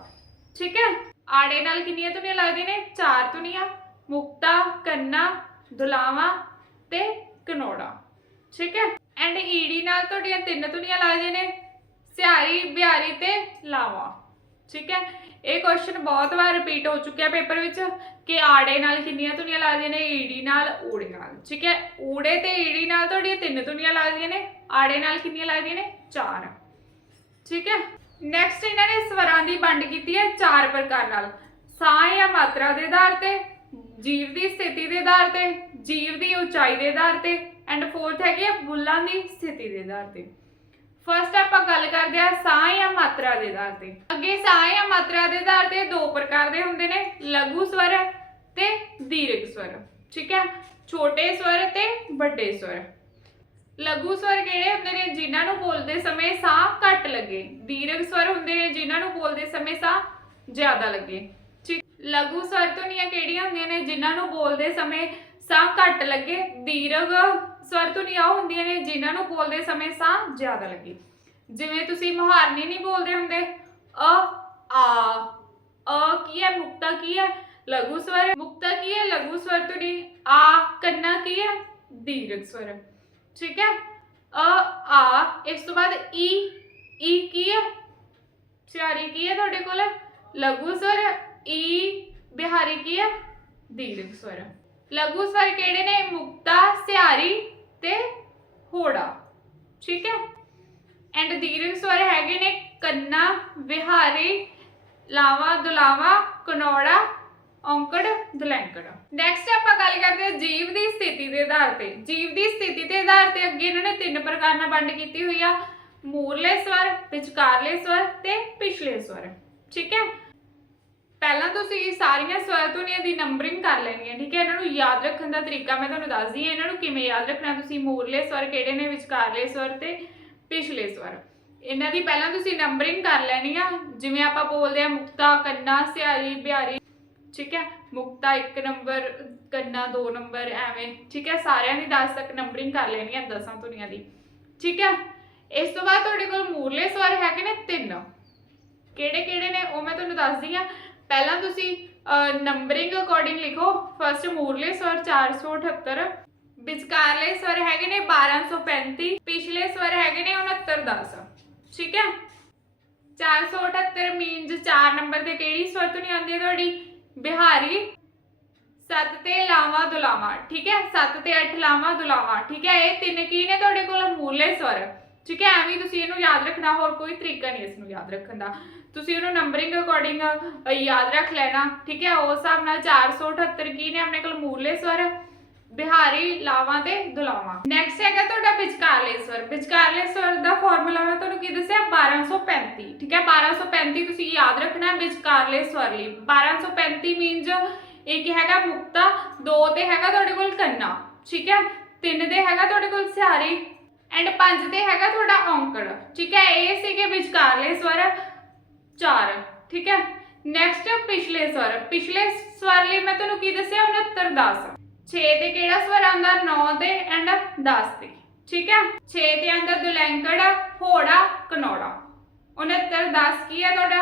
ਠੀਕ ਹੈ? ਆੜੇ ਨਾਲ ਕਿੰਨੀਆਂ ਧੁਨੀਆਂ ਲੱਗਦੀਆਂ ਨੇ? ਚਾਰ ਧੁਨੀਆਂ, ਮੁਕਤਾ, ਕੰਨਾ, ਦੁਲਾਵਾ ਤੇ ਕਨੋੜਾ। ਠੀਕ ਹੈ? ਐਂਡ ਈੜੀ ਨਾਲ ਤੁਹਾਡੀਆਂ ਤਿੰਨ ਧੁਨੀਆਂ ਲੱਗਦੀਆਂ ਨੇ। ਸਿਹਾਰੀ, ਬਿਹਾਰੀ ਤੇ ਲਾਵਾ। ਠੀਕ ਹੈ? ਇਹ ਕੁਐਸਚਨ ਬਹੁਤ ਵਾਰ ਰਿਪੀਟ ਹੋ ਚੁੱਕਿਆ ਪੇਪਰ ਵਿੱਚ ਕਿ ਆੜੇ ਨਾਲ ਕਿੰਨੀਆਂ ਧੁਨੀਆਂ ਲੱਗਦੀਆਂ ਨੇ, ਈੜੀ ਨਾਲ, ਊੜੇ ਨਾਲ। ਠੀਕ ਹੈ? ਊੜੇ ਤੇ ਈੜੀ ਨਾਲ ਤੁਹਾਡੀਆਂ ਤਿੰਨ ਧੁਨੀਆਂ ਲੱਗਦੀਆਂ ਨੇ, ਆੜੇ ਨਾਲ ਕਿੰਨੀਆਂ ਲੱਗਦੀਆਂ ਨੇ? ਚਾਰ। ਠੀਕ ਹੈ? ਨੈਕਸਟ ਇਹਨਾਂ ਨੇ ਸਵਰਾਂ ਦੀ ਵੰਡ ਕੀਤੀ ਹੈ ਚਾਰ ਪ੍ਰਕਾਰ ਨਾਲ। ਸਾਹ ਜਾਂ ਮਾਤਰਾ ਦੇ ਆਧਾਰ ਤੇ, ਜੀਵ ਦੀ ਸਥਿਤੀ ਦੇ ਆਧਾਰ ਤੇ, ਜੀਵ ਦੀ ਉਚਾਈ ਦੇ ਆਧਾਰ ਤੇ ਐਂਡ ਫੋਰਥ ਹੈਗੀ ਬੁੱਲਾਂ ਦੀ ਸਥਿਤੀ ਦੇ ਆਧਾਰ ਤੇ। ਫਰਸਟ ਆਪਾਂ ਗੱਲ ਕਰਦੇ ਆ ਸਾਹ ਜਾਂ ਮਾਤਰਾ ਦੇ ਆਧਾਰ ਤੇ। ਅੱਗੇ ਸਾਹ ਜਾਂ ਮਾਤਰਾ ਦੇ ਆਧਾਰ ਤੇ ਦੋ ਪ੍ਰਕਾਰ ਦੇ ਹੁੰਦੇ ਨੇ, ਲਘੂ ਸਵਰ ਤੇ ਦੀਰਘ ਸਵਰ। ਠੀਕ ਹੈ? ਛੋਟੇ ਸਵਰ ਤੇ ਵੱਡੇ ਸਵਰ। ਲਘੂ ਸਵਰ ਕਿਹੜੇ ਹੁੰਦੇ ਨੇ? ਜਿਨ੍ਹਾਂ ਨੂੰ ਬੋਲਦੇ ਸਮੇਂ ਸਾਹ ਘੱਟ ਲੱਗੇ। ਦੀਰਘ ਸਵਰ ਹੁੰਦੇ ਨੇ ਜਿਨ੍ਹਾਂ ਨੂੰ ਬੋਲਦੇ ਸਮੇਂ ਸਾਹ ਜ਼ਿਆਦਾ ਲੱਗੇ। ਠੀਕ? ਲਘੂ ਸਵਰ ਧੁਨੀਆਂ ਕਿਹੜੀਆਂ ਹੁੰਦੀਆਂ ਨੇ? ਜਿਨ੍ਹਾਂ ਨੂੰ ਬੋਲਦੇ ਸਮੇਂ ਸਾਹ ਘੱਟ ਲੱਗੇ। ਦੀਰਘ ਸਵਰ ਧੁਨੀਆਂ ਉਹ ਹੁੰਦੀਆਂ ਨੇ, ਜਿਨ੍ਹਾਂ ਨੂੰ ਬੋਲਦੇ ਸਮੇਂ ਸਾਹ ਜ਼ਿਆਦਾ ਲੱਗੇ। ਜਿਵੇਂ ਤੁਸੀਂ ਮੁਹਾਰਨੀ ਨਹੀਂ ਬੋਲਦੇ ਹੁੰਦੇ, ਅ, ਆ, ਅ ਕੀ ਹੈ, ਮੁਕਤਾ ਕੀ ਹੈ, ਲਘੂ ਸਵਰ, ਮੁਕਤਾ ਕੀ ਹੈ, ਲਘੂ ਸਵਰ ਧੁਨੀ ਆ, ਕੰਨਾ ਕੀ ਹੈ, ਦੀਰਘ ਸਵਰ। ਠੀਕ ਹੈ? ਅ, ਆ, ਇਸ ਤੋਂ ਬਾਅਦ ਈ ਈ ਕੀ ਹੈ? ਸਿਆਰੀ ਕੀ ਹੈ ਤੁਹਾਡੇ ਕੋਲ? ਲਘੂ ਸਵਰ, ਈ, ਬਿਹਾਰੀ ਕੀ ਹੈ? ਦੀਰਘ ਸਵਰ। ਲਘੂ ਸਵਰ ਕਿਹੜੇ ਨੇ? ਮੁਕਤਾ ਸਿਆਰੀ ਤੇ ਹੋੜਾ। ਠੀਕ ਹੈ? ਐਂਡ ਦੀਰਘ ਸਵਰ ਹੈਗੇ ਨੇ ਕੰਨਾ, ਵਿਹਾਰੀ, ਲਾਵਾ, ਦੁਲਾਵਾ, ਕਨੌੜਾ, ਔਂਕੜ, ਦੁਲੈਂਕੜ। ਨੈਕਸਟ ਆਪਾਂ ਗੱਲ ਕਰਦੇ ਹਾਂ ਜੀਵ ਦੀ ਸਥਿਤੀ ਦੇ ਆਧਾਰ ਤੇ। ਜੀਵ ਦੀ ਸਥਿਤੀ ਦੇ ਆਧਾਰ ਤੇ ਅੱਗੇ ਇਹਨਾਂ ਨੇ ਤਿੰਨ ਪ੍ਰਕਾਰ ਨਾਲ ਵੰਡ ਕੀਤੀ ਹੋਈ ਆ। ਮੂਰਲੇ ਸਵਰ, ਵਿਚਕਾਰਲੇ ਸਵਰ ਤੇ ਪਿਛਲੇ ਸਵਰ। ਠੀਕ ਹੈ? ਪਹਿਲਾਂ ਤੁਸੀਂ ਇਹ ਸਾਰੀਆਂ ਸਵਰ ਧੁਨੀਆਂ ਦੀ ਨੰਬਰਿੰਗ ਕਰ ਲੈਣੀ ਹੈ, ਠੀਕ ਹੈ? ਇਹਨਾਂ ਨੂੰ ਯਾਦ ਰੱਖਣ ਦਾ ਤਰੀਕਾ ਮੈਂ ਤੁਹਾਨੂੰ ਦੱਸਦੀ ਹਾਂ, ਇਹਨਾਂ ਨੂੰ ਕਿਵੇਂ ਯਾਦ ਰੱਖਣਾ ਤੁਸੀਂ? ਮੂਰਲੇ ਸਵਰ ਕਿਹੜੇ ਨੇ? ਵਿਚਕਾਰਲੇ ਸਵਰ ਤੇ ਪਿਛਲੇ ਸਵਰ। ਇਹਨਾਂ ਦੀ ਪਹਿਲਾਂ ਤੁਸੀਂ ਨੰਬਰਿੰਗ ਕਰ ਲੈਣੀ ਆ, ਜਿਵੇਂ ਆਪਾਂ ਬੋਲਦੇ ਆ ਮੁਕਤਾ, ਕੰਨਾ, ਸਿਆਰੀ, ਬਿਹਾਰੀ, ਠੀਕ ਹੈ? ਮੁਕਤਾ 1 ਨੰਬਰ ਕੰਨਾ 2 ਨੰਬਰ ਐਵੇਂ, ਠੀਕ ਹੈ? ਸਾਰਿਆਂ ਦੀ 10 ਤੱਕ ਨੰਬਰਿੰਗ ਕਰ ਲੈਣੀ ਆ ਦਸਾਂ ਧੁਨੀਆਂ ਦੀ, ਠੀਕ ਹੈ? ਇਸ ਤੋਂ ਬਾਅਦ ਤੁਹਾਡੇ ਕੋਲ ਮੂਰਲੇ ਸਵਰ ਹੈਗੇ ਨੇ ਤਿੰਨ। ਕਿਹੜੇ ਕਿਹੜੇ ਨੇ? ਉਹ ਮੈਂ ਤੁਹਾਨੂੰ ਦੱਸਦੀ ਆ ਪਹਿਲਾਂ ਤੁਸੀਂ ਨੰਬਰਿੰਗ ਅਕੋਰਡਿੰਗ ਲਿਖੋ। ਫਰਸਟ ਮੂਰਲੇ ਸਵਰ 478 ਵਿਚਕਾਰਲੇ ਸਵਰ ਹੈਗੇ ਨੇ 1235 ਪਿਛਲੇ ਸਵਰ ਹੈਗੇ ਨੇ 6910 ਠੀਕ ਹੈ? 478 ਮੀਨਸ 4 ਨੰਬਰ ਤੇ ਕਿਹੜੀ ਸਵਰ ਤੋਂ ਨਹੀਂ ਆਉਂਦੀ ਤੁਹਾਡੀ? ਬਿਹਾਰੀ। 7 ਤੇ ਲਾਵਾ ਦੁਲਾਵਾ, ਠੀਕ ਹੈ? 7 ਤੇ 8 ਲਾਵਾ ਦੁਲਾਵਾ, ਠੀਕ ਹੈ? ਇਹ ਤਿੰਨ ਕੀ ਨੇ ਤੁਹਾਡੇ ਕੋਲ? ਮੂਲੇ ਸਵਰ। ਠੀਕ ਹੈ? ਐਵੇਂ ਤੁਸੀਂ ਇਹਨੂੰ ਯਾਦ ਰੱਖਣਾ, ਹੋਰ ਕੋਈ ਤਰੀਕਾ ਨਹੀਂ ਇਸ ਨੂੰ ਯਾਦ ਰੱਖਣ ਦਾ। ਤੁਸੀਂ ਉਹਨੂੰ ਨੰਬਰਿੰਗ ਅਕੋਰਡਿੰਗ ਯਾਦ ਰੱਖ ਲੈਣਾ, ਠੀਕ ਹੈ? ਉਸ ਹਿਸਾਬ ਨਾਲ 478 ਕੀ ਨੇ ਆਪਣੇ ਕੋਲ ਮੂਲੇ ਸਵਰ, ਬਿਹਾਰੀ ਲਾਵਾਂ ਤੇ ਦੁਲਾਵਾਂ। ਨੈਕਸਟ ਹੈਗਾ ਤੁਹਾਡਾ ਵਿਚਕਾਰਲੇ ਸਵਰ। ਵਿਚਕਾਰਲੇ ਸਵਰ ਦਾ ਫਾਰਮੂਲਾ ਮੈਂ ਤੁਹਾਨੂੰ ਕੀ ਦੱਸਿਆ? 1235 ਠੀਕ ਹੈ? 1235 ਤੁਸੀਂ ਯਾਦ ਰੱਖਣਾ ਵਿਚਕਾਰਲੇ ਸਵਰ ਲਈ। 1235 ਮੀਨਸ ਇੱਕ ਹੈਗਾ ਮੁਕਤਾ, ਦੋ ਤੇ ਹੈਗਾ ਤੁਹਾਡੇ ਕੋਲ ਕੰਨਾ, ਠੀਕ ਹੈ? ਤਿੰਨ ਤੇ ਹੈਗਾ ਤੁਹਾਡੇ ਕੋਲ ਸਿਹਾਰੀ ਐਂਡ ਪੰਜ ਤੇ ਹੈਗਾ ਤੁਹਾਡਾ ਔਂਕੜ, ਠੀਕ ਹੈ? ਇਹ ਸੀਗੇ ਵਿਚਕਾਰਲੇ ਸਵਰ। ਚਾਰ, ਠੀਕ ਹੈ? ਨੈਕਸਟ ਪਿਛਲੇ ਸਵਰ। ਪਿਛਲੇ ਸਵਰ ਲਈ ਮੈਂ ਤੁਹਾਨੂੰ ਕੀ ਦੱਸਿਆ? 69 10 6 ਤੇ ਕਿਹੜਾ ਸਵਰ ਆਂਦਾ 9 ਤੇ ਐਂਡ 10 ਤੇ ਠੀਕ ਹੈ? 6 ਤੇ ਆਂਦਾ ਦੁਲੈਂਕੜ, ਹੋੜਾ, ਕਨੌੜਾ। 69 10 ਕੀ ਹੈ ਤੁਹਾਡਾ?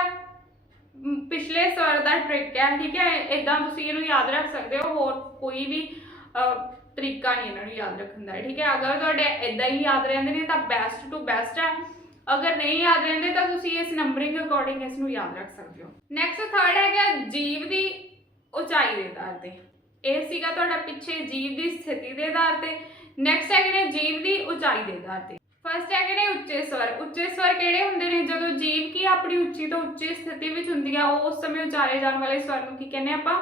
ਪਿਛਲੇ ਸਵਰ ਦਾ ਟ੍ਰਿਕ ਹੈ, ਠੀਕ ਹੈ? ਇਦਾਂ ਤੁਸੀਂ ਇਹਨੂੰ ਯਾਦ ਰੱਖ ਸਕਦੇ ਹੋ, ਹੋਰ ਕੋਈ ਵੀ ਤਰੀਕਾ ਨਹੀਂ ਇਹਨਾਂ ਨੂੰ ਯਾਦ ਰੱਖਣ ਦਾ, ਠੀਕ ਹੈ? ਅਗਰ ਤੁਹਾਡੇ ਇਦਾਂ ਹੀ ਯਾਦ ਰਹਿੰਦੇ ਨੇ, ਤਾਂ ਬੈਸਟ ਟੂ ਬੈਸਟ ਹੈ। ਅਗਰ ਨਹੀਂ ਯਾਦ ਰਹਿੰਦੇ ਤਾਂ ਤੁਸੀਂ ਇਸ ਨੰਬਰਿੰਗ ਅਕੋਰਡਿੰਗ ਇਸ ਨੂੰ ਯਾਦ ਰੱਖ ਸਕਦੇ ਹੋ। ਨੈਕਸਟ ਥਰਡ ਹੈਗਾ ਜੀਵ ਦੀ ਉਚਾਈ ਦੇ ਆਧਾਰ ਤੇ। ਇਹ ਸੀਗਾ ਤੁਹਾਡਾ ਪਿੱਛੇ ਜੀਵ ਦੀ ਸਥਿਤੀ ਦੇ ਆਧਾਰ ਤੇ। ਨੈਕਸਟ ਹੈਗੇ ਨੇ ਜੀਵ ਦੀ ਉਚਾਈ ਦੇ ਆਧਾਰ ਤੇ। ਫਸਟ ਹੈਗੇ ਨੇ ਉੱਚੇ ਸਵਰ। ਉੱਚੇ ਸਵਰ ਕਿਹੜੇ ਹੁੰਦੇ ਨੇ? ਜਦੋਂ ਜੀਵ ਕੀ ਆਪਣੀ ਉੱਚੀ ਤੋਂ ਉੱਚੀ ਸਥਿਤੀ ਵਿੱਚ ਹੁੰਦੀ ਆ, ਉਹ ਉਸ ਸਮੇਂ ਉਚਾਰੇ ਜਾਣ ਵਾਲੇ ਸਵਰ ਨੂੰ ਕੀ ਕਹਿੰਦੇ ਆਪਾਂ?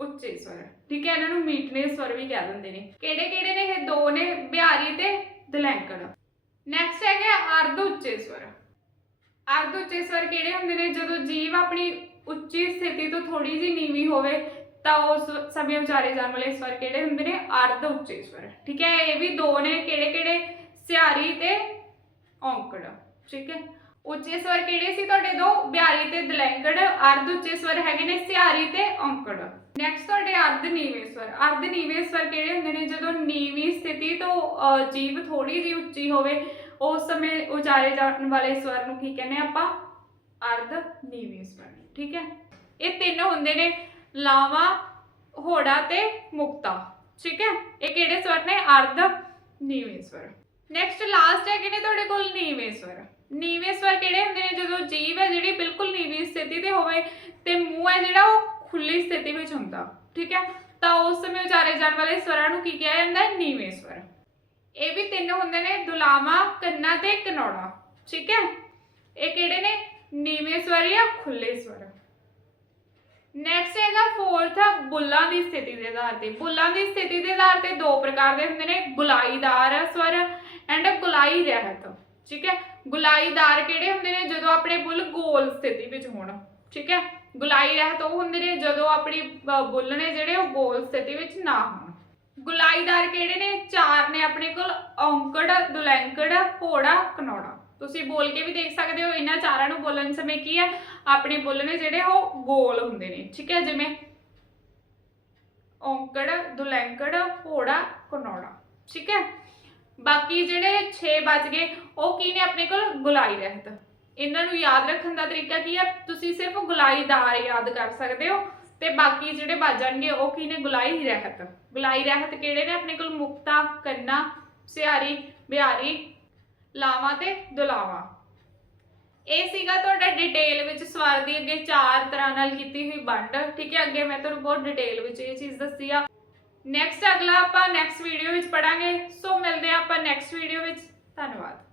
ਉੱਚੇ ਸਵਰ। ਠੀਕ ਹੈ, ਇਹਨਾਂ ਨੂੰ ਮੀਟਨੇ ਸਵਰ ਵੀ ਕਹਿ ਦਿੰਦੇ ਨੇ। ਕਿਹੜੇ ਕਿਹੜੇ ਨੇ? ਇਹ ਦੋ ਨੇ, ਬਿਹਾਰੀ ਤੇ ਦਲੈਂਕੜ। ਨੈਕਸਟ ਹੈਗਾ ਅਰਧ ਉੱਚੇ ਸਵਰ। ਅਰਧ ਉੱਚੇ ਸਵਰ ਕਿਹੜੇ ਹੁੰਦੇ ਨੇ? ਜਦੋਂ ਜੀਵ ਆਪਣੀ ਉੱਚੀ ਸਥਿਤੀ ਤੋਂ ਥੋੜੀ ਜਿਹੀ ਨੀਵੀਂ ਹੋਵੇ, ਤਾਂ ਉਸ ਸਮੇਂ ਉਚਾਰੇ ਜਾਣ ਵਾਲੇ ਸਵਰ ਕਿਹੜੇ ਹੁੰਦੇ ਨੇ? ਅਰਧ ਉੱਚੇ ਸਵਰ। ਠੀਕ ਹੈ? ਇਹ ਵੀ ਦੋ ਨੇ ਕਿਹੜੇ ਕਿਹੜੇ ਸਿਆਰੀ ਤੇ ਔਂਕੜ। ਠੀਕ ਹੈ? ਉੱਚੇ ਸਵਰ ਕਿਹੜੇ ਸੀ ਤੁਹਾਡੇ ਦੋ? ਬਿਹਾਰੀ ਤੇ ਦਲੈਂਕੜ। ਅਰਧ ਉੱਚੇ ਸਵਰ ਹੈਗੇ ਨੇ ਸਿਆਰੀ ਤੇ ਔਂਕੜ। ਨੈਕਸਟ ਤੁਹਾਡੇ ਅਰਧ ਨੀਵੇਂ ਸਵਰ ਅਰਧ ਨੀਵੇਂ ਸਵਰ ਕਿਹੜੇ ਹੁੰਦੇ ਨੇ? ਜਦੋਂ ਨੀਵੀਂ ਸਥਿਤੀ ਤੋਂ ਜੀਵ ਥੋੜੀ ਜਿਹੀ ਉੱਚੀ ਹੋਵੇ, ਉਸ ਸਮੇਂ ਉਚਾਰੇ ਜਾਣ ਵਾਲੇ ਸਵਰ ਨੂੰ ਕੀ ਕਹਿੰਦੇ ਆਪਾਂ? ਅਰਧ ਨੀਵੇਂ ਸਵਰ ਠੀਕ ਹੈ? ਇਹ ਤਿੰਨ ਹੁੰਦੇ ਨੇ, ਲਾਵਾ, ਹੋੜਾ ਤੇ ਮੁਕਤਾ। ਠੀਕ ਹੈ? ਇਹ ਕਿਹੜੇ ਸਵਰ ਨੇ? ਅਰਧ ਨੀਵੇਂ ਸਵਰ ਨੈਕਸਟ ਲਾਸਟ ਹੈਗੇ ਨੇ ਤੁਹਾਡੇ ਕੋਲ ਨੀਵੇਂ ਸਵਰ ਨੀਵੇਂ ਸਵਰ ਕਿਹੜੇ ਹੁੰਦੇ ਨੇ? ਜਦੋਂ ਜੀਵ ਹੈ ਜਿਹੜੀ ਬਿਲਕੁਲ ਨੀਵੀਂ ਸਥਿਤੀ ਤੇ ਹੋਵੇ, ਤੇ ਮੂੰਹ ਹੈ ਜਿਹੜਾ ਉਹ ਖੁੱਲੀ ਸਥਿਤੀ ਵਿੱਚ ਹੁੰਦਾ, ਠੀਕ ਹੈ? ਤਾਂ ਉਸ ਸਮੇਂ ਉਚਾਰੇ ਜਾਣ ਵਾਲੇ ਸਵਰਾਂ ਨੂੰ ਕੀ ਕਿਹਾ ਜਾਂਦਾ ਹੈ? ਨੀਵੇਂ ਸਵਰ। ਇਹ ਵੀ ਤਿੰਨ ਹੁੰਦੇ ਨੇ, ਦੁਲਾਮਾ, ਕੰਨਾ ਤੇ ਕਨੌੜਾ ਠੀਕ ਹੈ? ਇਹ ਕਿਹੜੇ ਨੇ? ਨੀਵੇਂ ਸਵਰ ਜਾਂ ਖੁੱਲੇ ਸਵਰ। ਨੈਕਸਟ ਹੈਗਾ ਫੋਰਥ ਬੁੱਲਾਂ ਦੀ ਸਥਿਤੀ ਦੇ ਆਧਾਰ ਤੇ। ਬੁੱਲਾਂ ਦੀ ਸਥਿਤੀ ਦੇ ਆਧਾਰ ਤੇ ਦੋ ਪ੍ਰਕਾਰ ਦੇ ਹੁੰਦੇ ਨੇ, ਗੁਲਾਈਦਾਰ ਸਵਰ ਐਂਡ ਗੁਲਾਈ ਰਹਿਤ ਠੀਕ ਹੈ? ਗੁਲਾਈਦਾਰ ਕਿਹੜੇ ਹੁੰਦੇ ਨੇ? ਜਦੋਂ ਆਪਣੇ ਬੁੱਲ ਗੋਲ ਸਥਿਤੀ ਵਿੱਚ ਹੋਣ, ਠੀਕ ਹੈ? ਗੁਲਾਈ ਰਹਿਤ ਉਹ ਹੁੰਦੇ ਨੇ ਜਦੋਂ ਆਪਣੀ ਬੁੱਲ ਨੇ ਜਿਹੜੇ ਉਹ ਗੋਲ ਸਥਿਤੀ ਵਿੱਚ ਨਾ ਹੋਣ। ਗੁਲਾਈਦਾਰ ਕਿਹੜੇ ਨੇ? ਚਾਰ ਨੇ ਆਪਣੇ ਕੋਲ, ਔਂਕੜ, ਦੁਲੈਂਕੜ, ਭੋੜਾ, ਕਨੌੜਾ। ਤੁਸੀਂ ਬੋਲ ਕੇ ਵੀ ਦੇਖ ਸਕਦੇ ਹੋ, ਇਹਨਾਂ ਚਾਰਾਂ ਨੂੰ ਬੋਲਣ ਸਮੇਂ ਕੀ ਹੈ? ਆਪਣੇ ਬੁੱਲ ਨੇ ਜਿਹੜੇ ਉਹ ਗੋਲ ਹੁੰਦੇ ਨੇ, ਠੀਕ ਹੈ? ਜਿਵੇਂ ਔਂਕੜ, ਦੁਲੈਂਕੜ, ਭੋੜਾ, ਕਨੌੜਾ, ਠੀਕ ਹੈ? ਬਾਕੀ ਜਿਹੜੇ 6 ਬਚ ਗਏ, ਉਹ ਕੀ ਨੇ ਆਪਣੇ ਕੋਲ? ਗੁਲਾਈ ਰਹਿਤ। ਇਹਨਾਂ ਨੂੰ ਯਾਦ ਰੱਖਣ ਦਾ ਤਰੀਕਾ ਕੀ ਹੈ ਤੁਸੀਂ ਸਿਰਫ ਗੁਲਾਈਦਾਰ ਯਾਦ ਕਰ ਸਕਦੇ ਹੋ ਤੇ ਬਾਕੀ ਜਿਹੜੇ ਬਚ ਜਾਣਗੇ ਉਹ ਕੀ ਨੇ? ਗੁਲਾਈ ਰਹਿਤ। ਗੁਲਾਈ ਰਹਿਤ ਕਿਹੜੇ ਨੇ? ਆਪਣੇ ਕੋਲ ਮੁਕਤਾ, ਕੰਨਾ ਸਿਆਰੀ ਬਿਹਾਰੀ, ਲਾਵਾਂ ਤੇ ਦੁਲਾਵਾਂ। ਇਹ ਸੀਗਾ ਤੁਹਾਡਾ ਡਿਟੇਲ ਵਿੱਚ ਸਵਾਰ ਦੀ ਅੱਗੇ ਚਾਰ ਤਰ੍ਹਾਂ ਨਾਲ ਕੀਤੀ ਹੋਈ ਵੰਡ। ਠੀਕ ਹੈ, ਅੱਗੇ ਮੈਂ ਤੁਹਾਨੂੰ ਬਹੁਤ ਡਿਟੇਲ ਵਿੱਚ ਇਹ ਚੀਜ਼ ਦੱਸੀ ਆ। ਨੈਕਸਟ ਅਗਲਾ ਆਪਾਂ ਨੈਕਸਟ ਵੀਡੀਓ ਵਿੱਚ ਪੜਾਂਗੇ ਸੋ ਮਿਲਦੇ ਹਾਂ ਆਪਾਂ ਨੈਕਸਟ ਵੀਡੀਓ ਵਿੱਚ। ਧੰਨਵਾਦ।